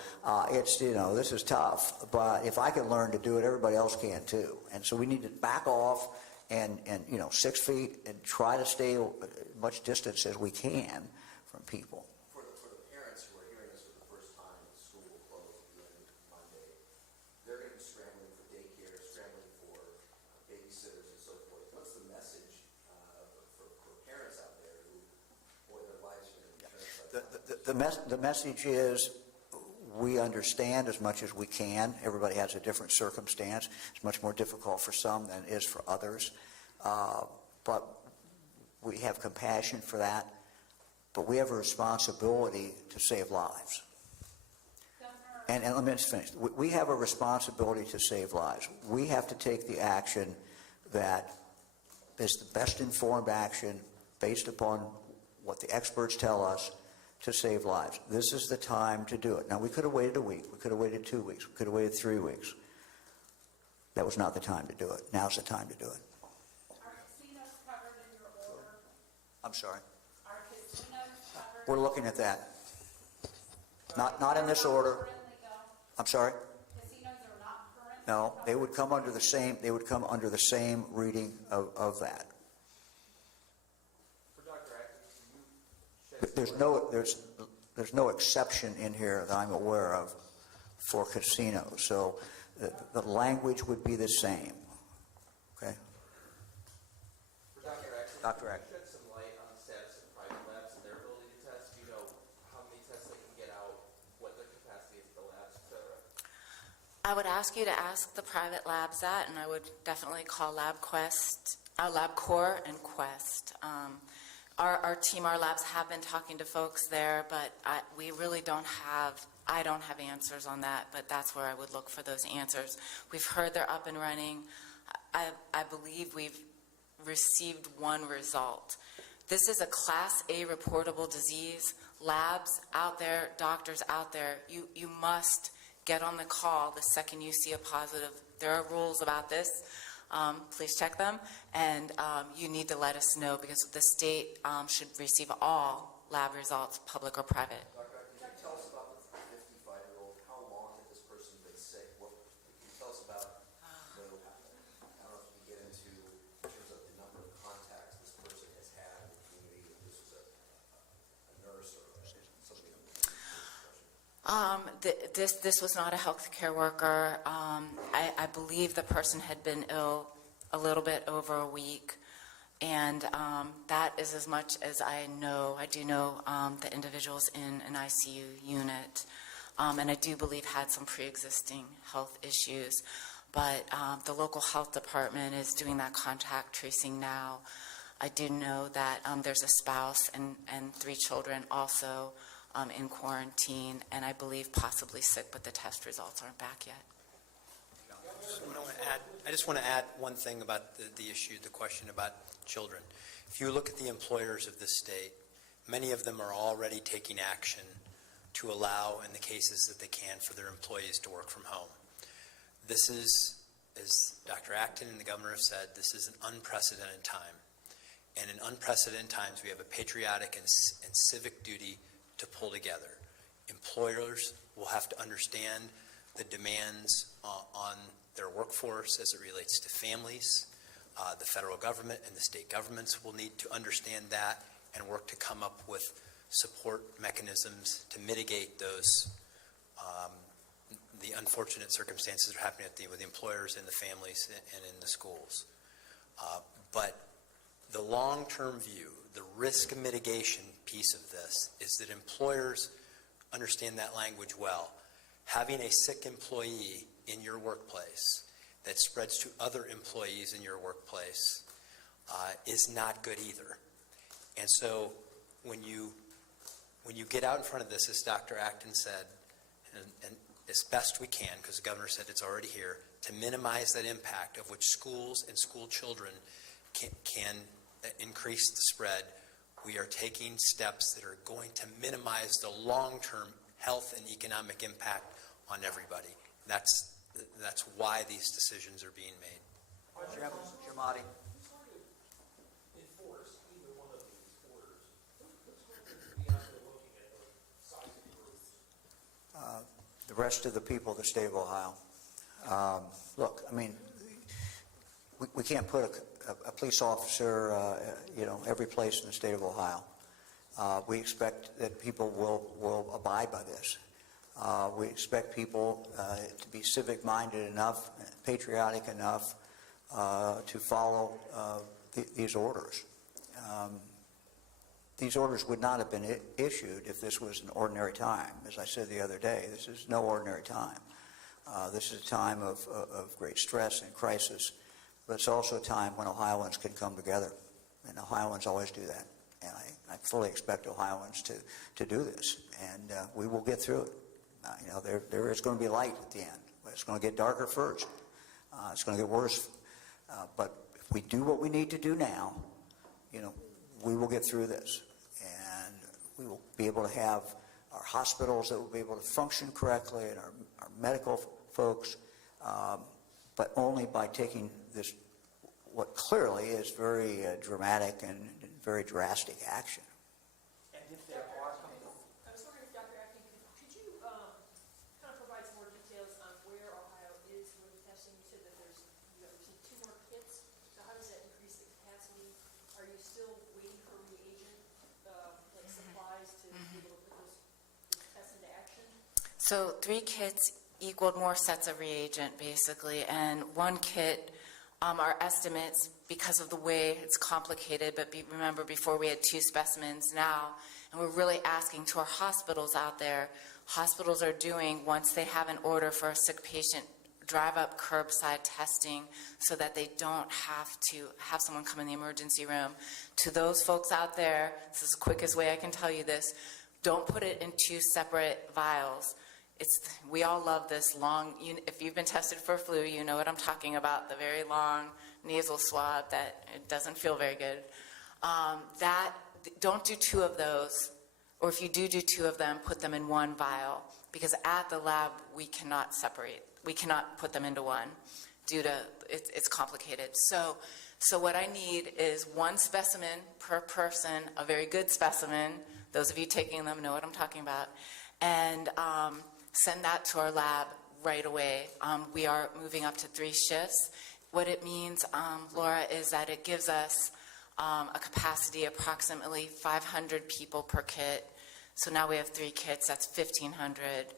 this is tough. But if I can learn to do it, everybody else can too. And so we need to back off and 6 feet and try to stay as much distance as we can from people. For the parents who are hearing this for the first time, the school will close at the end of Monday. They're going to be scrambling for daycare, scrambling for babysitters and so forth. What's the message for parents out there who, boy, their lives are going to be turned. The message is we understand as much as we can. Everybody has a different circumstance. It's much more difficult for some than it is for others. But we have compassion for that. But we have a responsibility to save lives. And let me just finish. We have a responsibility to save lives. We have to take the action that is the best informed action based upon what the experts tell us to save lives. This is the time to do it. Now, we could have waited a week. We could have waited 2 weeks. We could have waited 3 weeks. That was not the time to do it. Now's the time to do it. Are casinos covered in your order? I'm sorry. Are casinos covered? We're looking at that. Not in this order. Currently, though? I'm sorry. Casinos are not currently? No, they would come under the same. They would come under the same reading of that. For Dr. Acton, There's no exception in here that I'm aware of for casinos. So the language would be the same. Okay. For Dr. Acton, Dr. Acton. shed some light on the status of private labs and their ability to test. Do you know how many tests they can get out, what their capacity is for the labs, et cetera? I would ask you to ask the private labs that, and I would definitely call LabCorp and Quest. Our team, our labs have been talking to folks there, but we really I don't have answers on that, but that's where I would look for those answers. We've heard they're up and running. I believe we've received one result. This is a Class A reportable disease. Labs out there, doctors out there, you must get on the call the second you see a positive. There are rules about this. Please check them, and you need to let us know, because the state should receive all lab results, public or private. Dr. Acton, can you tell us about the 55-year-old? How long had this person been sick? What can you tell us about? I don't know if you can get into in terms of the number of contacts this person has had in the community. If this was a nurse or somebody. This was not a healthcare worker. I believe the person had been ill a little bit over a week, And that is as much as I know. I do know the individuals in an ICU unit, and I do believe had some pre-existing health issues. But the local health department is doing that contact tracing now. I do know that there's a spouse and 3 children also in quarantine, and I believe possibly sick, but the test results aren't back yet. I just want to add one thing about the issue, the question about children. If you look at the employers of this state, many of them are already taking action to allow, in the cases that they can, for their employees to work from home. This is, as Dr. Acton and the governor have said, this is an unprecedented time. And in unprecedented times, we have a patriotic and civic duty to pull together. Employers will have to understand the demands on their workforce as it relates to families. The federal government and the state governments will need to understand that and work to come up with support mechanisms to mitigate those the unfortunate circumstances that are happening with the employers and the families and in the schools. But the long-term view, the risk mitigation piece of this is that employers understand that language well. Having a sick employee in your workplace that spreads to other employees in your workplace is not good either. And so when you get out in front of this, as Dr. Acton said, and as best we can, because the governor said it's already here, to minimize that impact of which schools and school children can increase the spread, we are taking steps that are going to minimize the long-term health and economic impact on everybody. That's why these decisions are being made. Jim Amati. Enforce either one of these orders. Who's going to be out there looking at the size of the groups? The rest of the people of the state of Ohio. Look, I mean, we can't put a police officer, every place in the state of Ohio. We expect that people will abide by this. We expect people to be civic-minded enough, patriotic enough to follow these orders. These orders would not have been issued if this was an ordinary time. As I said the other day, this is no ordinary time. This is a time of great stress and crisis, but it's also a time when Ohioans can come together, and Ohioans always do that. And I fully expect Ohioans to do this, and we will get through it. There is going to be light at the end. It's going to get darker first. It's going to get worse. But if we do what we need to do now, we will get through this. And we will be able to have our hospitals that will be able to function correctly and our medical folks, but only by taking this, what clearly is very dramatic and very drastic action. And if there are, I was wondering if Dr. Acton, could you kind of provide some more details on where Ohio is with testing? You said that you have received 2 more kits. So how does that increase the capacity? Are you still waiting for reagent, like supplies to be able to put those tests into action? So 3 kits equaled more sets of reagent, basically, and 1 kit, our estimates, because of the way it's complicated, but remember before we had 2 specimens now, and we're really asking to our hospitals out there, hospitals are doing, once they have an order for a sick patient, drive up curbside testing so that they don't have to have someone come in the emergency room. To those folks out there, this is the quickest way I can tell you this, don't put it in 2 separate vials. We all love this long, if you've been tested for flu, you know what I'm talking about, the very long nasal swab that it doesn't feel very good. Don't do 2 of those, or if you do 2 of them, put them in 1 vial, because at the lab we cannot separate. We cannot put them into 1 due to, it's complicated. So what I need is 1 specimen per person, a very good specimen. Those of you taking them know what I'm talking about. And send that to our lab right away. We are moving up to 3 shifts. What it means, Laura, is that it gives us a capacity approximately 500 people per kit. So now we have 3 kits, that's 1,500.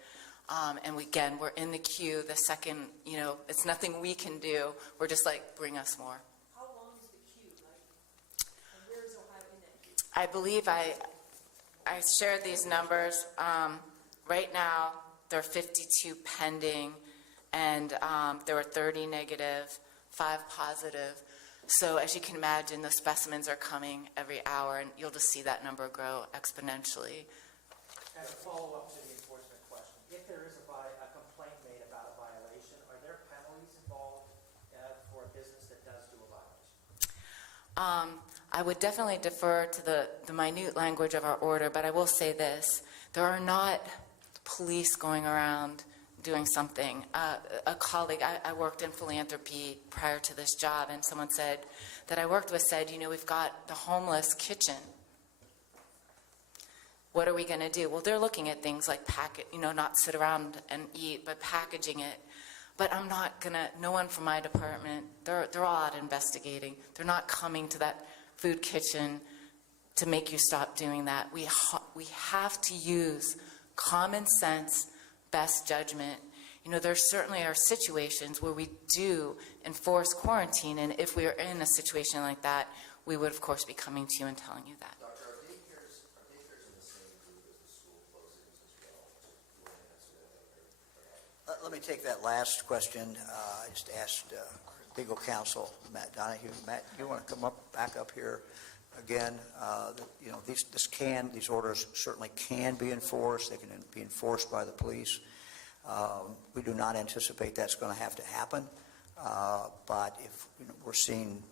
And again, we're in the queue. The second, it's nothing we can do. We're just like, bring us more. How long is the queue? I believe I shared these numbers. Right now, there are 52 pending, and there were 30 negative, 5 positive. So as you can imagine, the specimens are coming every hour, and you'll just see that number grow exponentially. As a follow-up to the enforcement question, if there is a complaint made about a violation, are there penalties involved for a business that does do a violation? I would definitely defer to the minute language of our order, but I will say this. There are not police going around doing something. A colleague, I worked in philanthropy prior to this job, and someone that I worked with said, we've got the homeless kitchen. What are we going to do? Well, they're looking at things like not sit around and eat, but packaging it. But I'm not going to, no one from my department, they're all out investigating. They're not coming to that food kitchen to make you stop doing that. We have to use common sense, best judgment. There certainly are situations where we do enforce quarantine, and if we are in a situation like that, we would, of course, be coming to you and telling you that. Doctor, are daycares in the same group as the school closings as well? Do you want to answer that? Let me take that last question. I just asked legal counsel, Matt Donahue. Matt, you want to come back up here again? These orders certainly can be enforced. They can be enforced by the police. We do not anticipate that's going to have to happen. But if we're seeing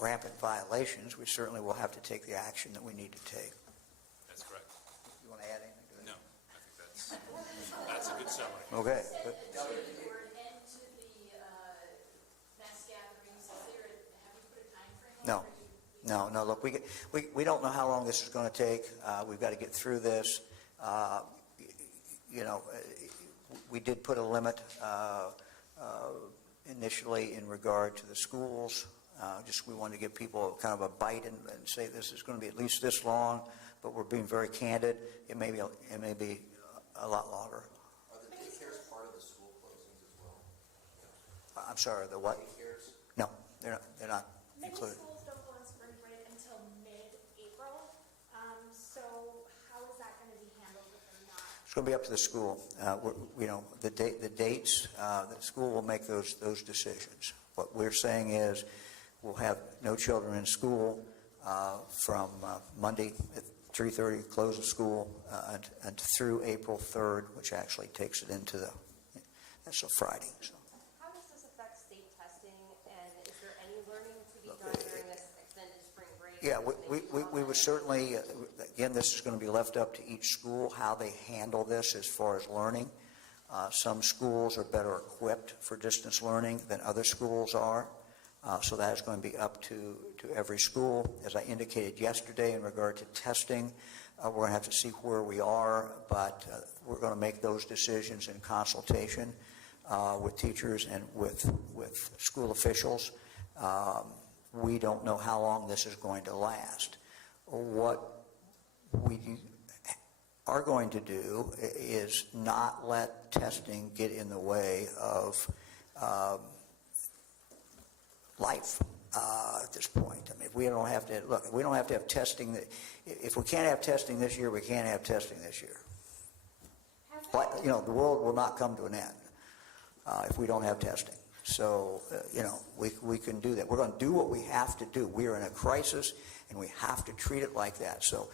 rampant violations, we certainly will have to take the action that we need to take. That's correct. You want to add anything to that? No, I think that's a good summary. Okay. Word end to the mass gatherings. Have you put a time frame on it? No. Look, we don't know how long this is going to take. We've got to get through this. We did put a limit initially in regard to the schools. We wanted to give people kind of a bite and say this is going to be at least this long, but we're being very candid. It may be a lot longer. Are the daycares part of the school closings as well? I'm sorry, the what? Daycares? No, they're not Many included. schools don't go on spring break until mid-April, so how is that going to be handled if they're not? It's going to be up to the school. The dates, the school will make those decisions. What we're saying is we'll have no children in school from Monday at 3:30, close of school, and through April 3rd, which actually takes it into that's a Friday. So. How does this affect state testing, and is there any learning to be done during this extended spring break? Yeah, we would certainly, again, this is going to be left up to each school, how they handle this as far as learning. Some schools are better equipped for distance learning than other schools are. So that is going to be up to every school. As I indicated yesterday in regard to testing, we're going to have to see where we are, but we're going to make those decisions in consultation with teachers and with school officials. We don't know how long this is going to last. What we are going to do is not let testing get in the way of life at this point. I mean, if we don't have to look, we don't have to have testing. If we can't have testing this year, we can't have testing this year. But, the world will not come to an end if we don't have testing. So, we can do that. We're going to do what we have to do. We are in a crisis, and we have to treat it like that. So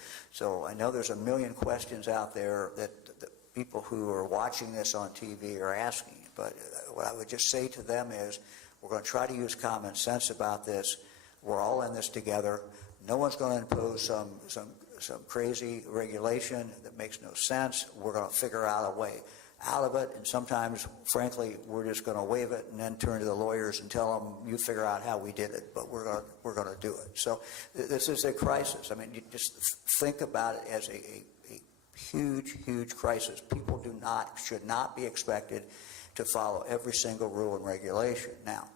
I know there's a million questions out there that the people who are watching this on TV are asking. But what I would just say to them is, we're going to try to use common sense about this. We're all in this together. No one's going to impose some crazy regulation that makes no sense. We're going to figure out a way out of it, and sometimes, frankly, we're just going to waive it and then turn to the lawyers and tell them, you figure out how we did it, but we're going to do it. So this is a crisis. I mean, you just think about it as a huge crisis. People should not be expected to follow every single rule and regulation. Now,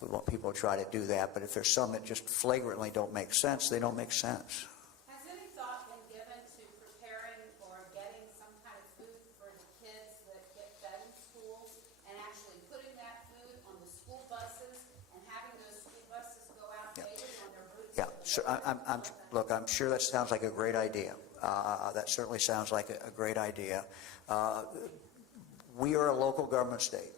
we want people to try to do that, but if there's some that just flagrantly don't make sense, they don't make sense. Has any thought been given to preparing or getting some kind of food for the kids that get fed in schools and actually putting that food on the school buses and having those school buses go out daily on their routes? Yeah, Look, I'm sure that sounds like a great idea. That certainly sounds like a great idea. We are a local government state,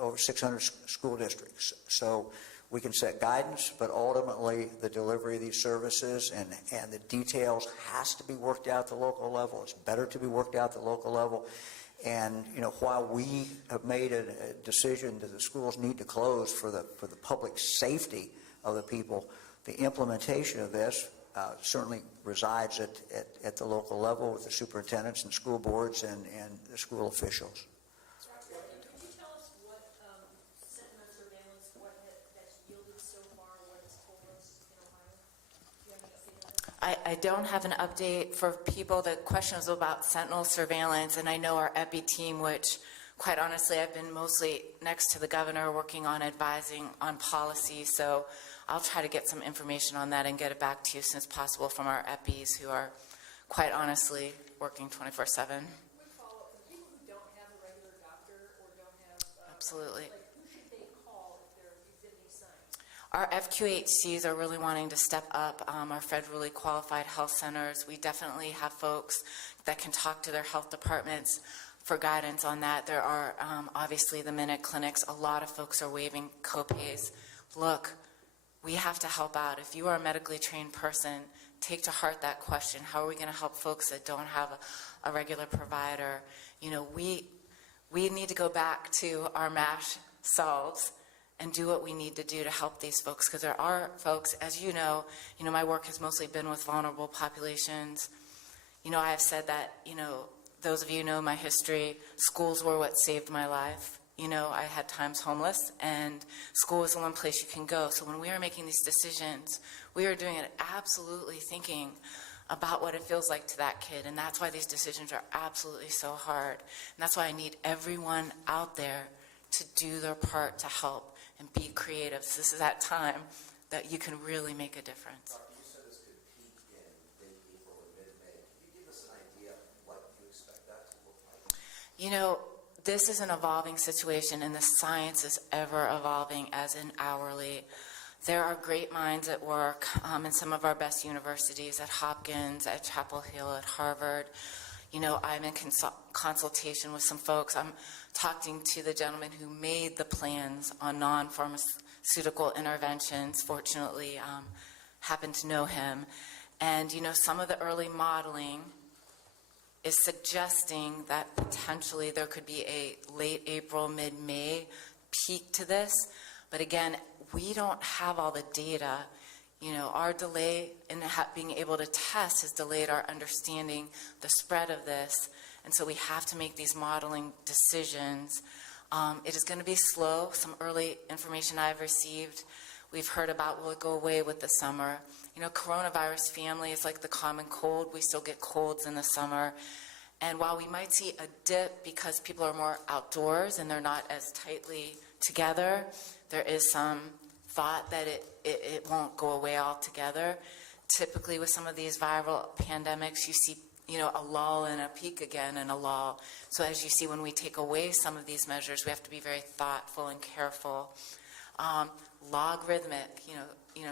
over 600 school districts. So we can set guidance, but ultimately the delivery of these services and the details has to be worked out at the local level. It's better to be worked out at the local level. And, while we have made a decision that the schools need to close for the public safety of the people, the implementation of this certainly resides at the local level with the superintendents and school boards and the school officials. Could you tell us what sentinel surveillance, that's yielded so far, what it's told us in Ohio? Do you have any update on that? I don't have an update for people. The question was about sentinel surveillance, and I know our EPI team, which quite honestly I've been mostly next to the governor working on advising on policy, so I'll try to get some information on that and get it back to you as soon as possible from our EPIs who are quite honestly working 24/7. Quick follow-up, for people who don't have a regular doctor or don't have, Absolutely. who should they call if they're exhibiting signs? Our FQHCs are really wanting to step up, our federally qualified health centers. We definitely have folks that can talk to their health departments for guidance on that. There are obviously the minute clinics. A lot of folks are waiving copays. Look, we have to help out. If you are a medically trained person, take to heart that question. How are we going to help folks that don't have a regular provider? We need to go back to our MASH selves and do what we need to do to help these folks, because there are folks, as you know, my work has mostly been with vulnerable populations. I have said that, those of you who know my history, schools were what saved my life. I had times homeless, and school is the one place you can go. So when we are making these decisions, we are doing it absolutely thinking about what it feels like to that kid, and that's why these decisions are absolutely so hard. And that's why I need everyone out there to do their part to help and be creative. So this is that time that you can really make a difference. Doctor, you said this could peak in mid-April and mid-May. Can you give us an idea of what you expect that to look like? This is an evolving situation, and the science is ever evolving as in hourly. There are great minds at work in some of our best universities, at Hopkins, at Chapel Hill, at Harvard. I'm in consultation with some folks. I'm talking to the gentleman who made the plans on non-pharmaceutical interventions. Fortunately, happen to know him. And, some of the early modeling is suggesting that potentially there could be a late April, mid-May peak to this. But again, we don't have all the data. Our delay in being able to test has delayed our understanding the spread of this. And so we have to make these modeling decisions. It is going to be slow. Some early information I've received, we've heard about will it go away with the summer. Coronavirus family is like the common cold. We still get colds in the summer. And while we might see a dip because people are more outdoors and they're not as tightly together, there is some thought that it won't go away altogether. Typically with some of these viral pandemics, you see a lull and a peak again and a lull. So as you see, when we take away some of these measures, we have to be very thoughtful and careful. Logarithmic,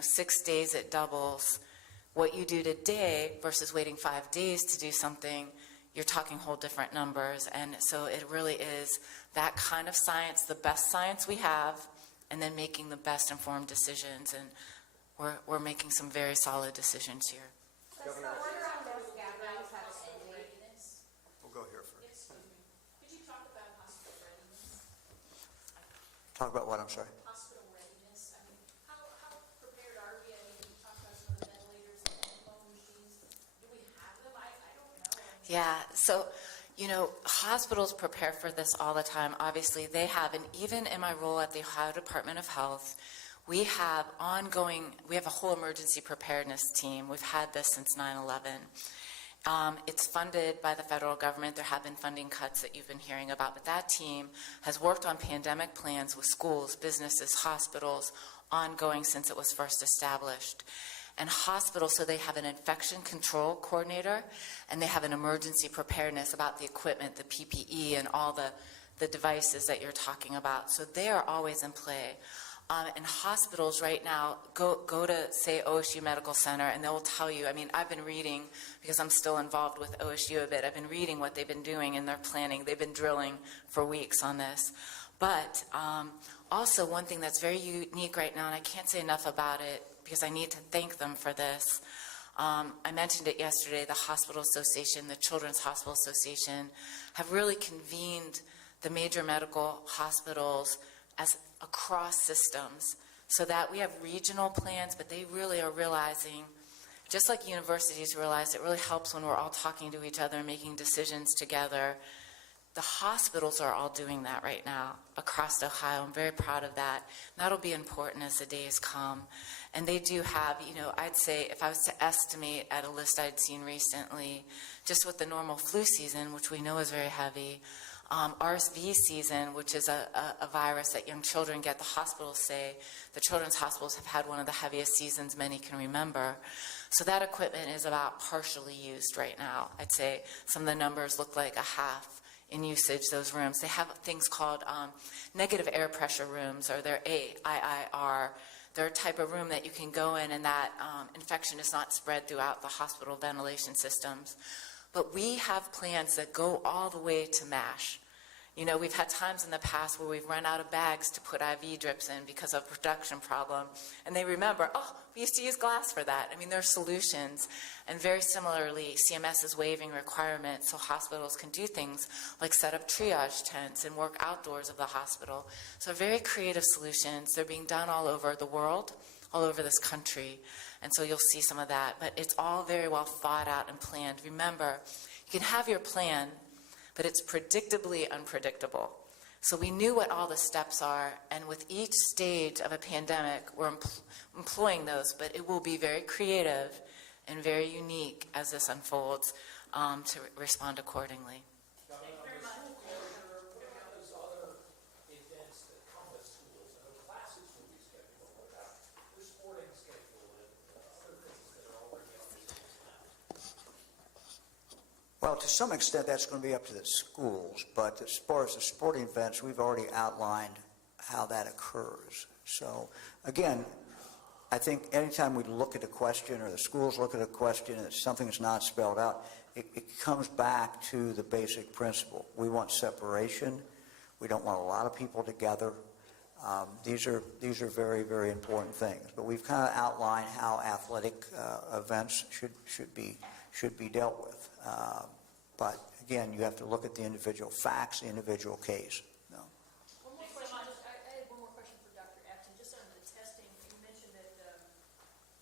6 days it doubles. What you do today versus waiting 5 days to do something, you're talking whole different numbers. And so it really is that kind of science, the best science we have, and then making the best informed decisions. And we're making some very solid decisions here. Governor, We'll go here first. Excuse me. Could you talk about hospital readiness? Talk about what, I'm sorry? Hospital readiness. How prepared are we? You talked about some of the ventilators and ECMO machines. Do we have them? I don't know. Yeah, so, hospitals prepare for this all the time. Obviously, they have, and even in my role at the Ohio Department of Health, we have a whole emergency preparedness team. We've had this since 9/11. It's funded by the federal government. There have been funding cuts that you've been hearing about, but that team has worked on pandemic plans with schools, businesses, hospitals, ongoing since it was first established. And hospitals, so they have an infection control coordinator, and they have an emergency preparedness about the equipment, the PPE, and all the devices that you're talking about. So they are always in play. And hospitals right now, go to, say, OSU Medical Center, and they will tell you, I mean, I've been reading, because I'm still involved with OSU a bit, I've been reading what they've been doing in their planning. They've been drilling for weeks on this. But also one thing that's very unique right now, and I can't say enough about it because I need to thank them for this. I mentioned it yesterday, the Hospital Association, the Children's Hospital Association, have really convened the major medical hospitals as across systems so that we have regional plans, but they really are realizing, just like universities realize, it really helps when we're all talking to each other and making decisions together. The hospitals are all doing that right now across Ohio. I'm very proud of that. And that'll be important as the days come. And they do have, you know, I'd say if I was to estimate at a list I'd seen recently, just with the normal flu season, which we know is very heavy, RSV season, which is a virus that young children get, the hospitals say the children's hospitals have had one of the heaviest seasons many can remember. So that equipment is about partially used right now. I'd say some of the numbers look like a half in usage, those rooms. They have things called negative air pressure rooms, or they're AIIR. They're a type of room that you can go in and that infection is not spread throughout the hospital ventilation systems. But we have plans that go all the way to MASH. You know, we've had times in the past where we've run out of bags to put IV drips in because of a production problem. And they remember, oh, we used to use glass for that. I mean, there are solutions. And very similarly, CMS is waiving requirements so hospitals can do things like set up triage tents and work outdoors of the hospital. So very creative solutions. They're being done all over the world, all over this country. And so you'll see some of that. But it's all very well thought out and planned. Remember, you can have your plan, but it's predictably unpredictable. So we knew what all the steps are, and with each stage of a pandemic, we're employing those, but it will be very creative and very unique as this unfolds to respond accordingly. Well, to some extent, that's going to be up to the schools, but as far as the sporting events, we've already outlined how that occurs. So, again, I think anytime we look at a question or the schools look at a question and something is not spelled out, it comes back to the basic principle. We want separation. We don't want a lot of people together. These are very, very important things. But we've kind of outlined how athletic events should be dealt with. But again, you have to look at the individual facts, the individual case. No. One more question. I had one more question for Dr. Acton, just on the testing. You mentioned that,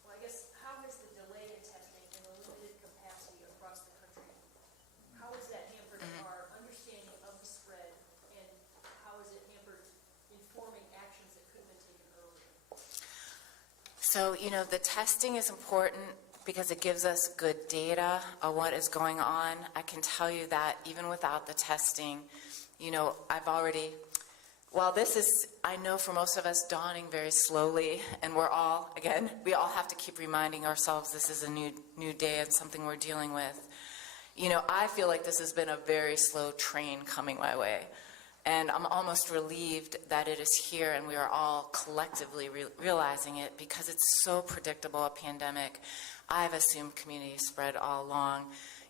well, I guess, how has the delay in testing and the limited capacity across the country, how has that hampered our understanding of the spread, and how has it hampered informing actions that could have been taken earlier? So, you know, the testing is important because it gives us good data on what is going on. I can tell you that even without the testing, you know, while this is, I know for most of us, dawning very slowly, and we all have to keep reminding ourselves this is a new day and something we're dealing with. You know, I feel like this has been a very slow train coming my way. And I'm almost relieved that it is here and we are all collectively realizing it, because it's so predictable, a pandemic. I've assumed community spread all along.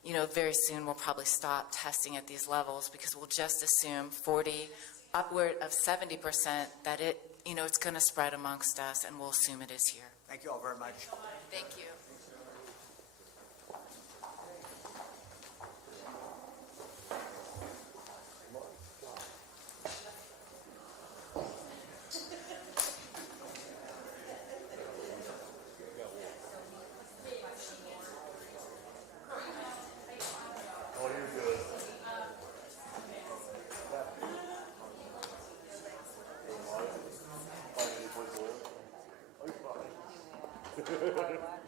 You know, very soon we'll probably stop testing at these levels because we'll just assume 40, upward of 70% that it's going to spread amongst us, and we'll assume it is here. Thank you all very much. Thank you. Bye.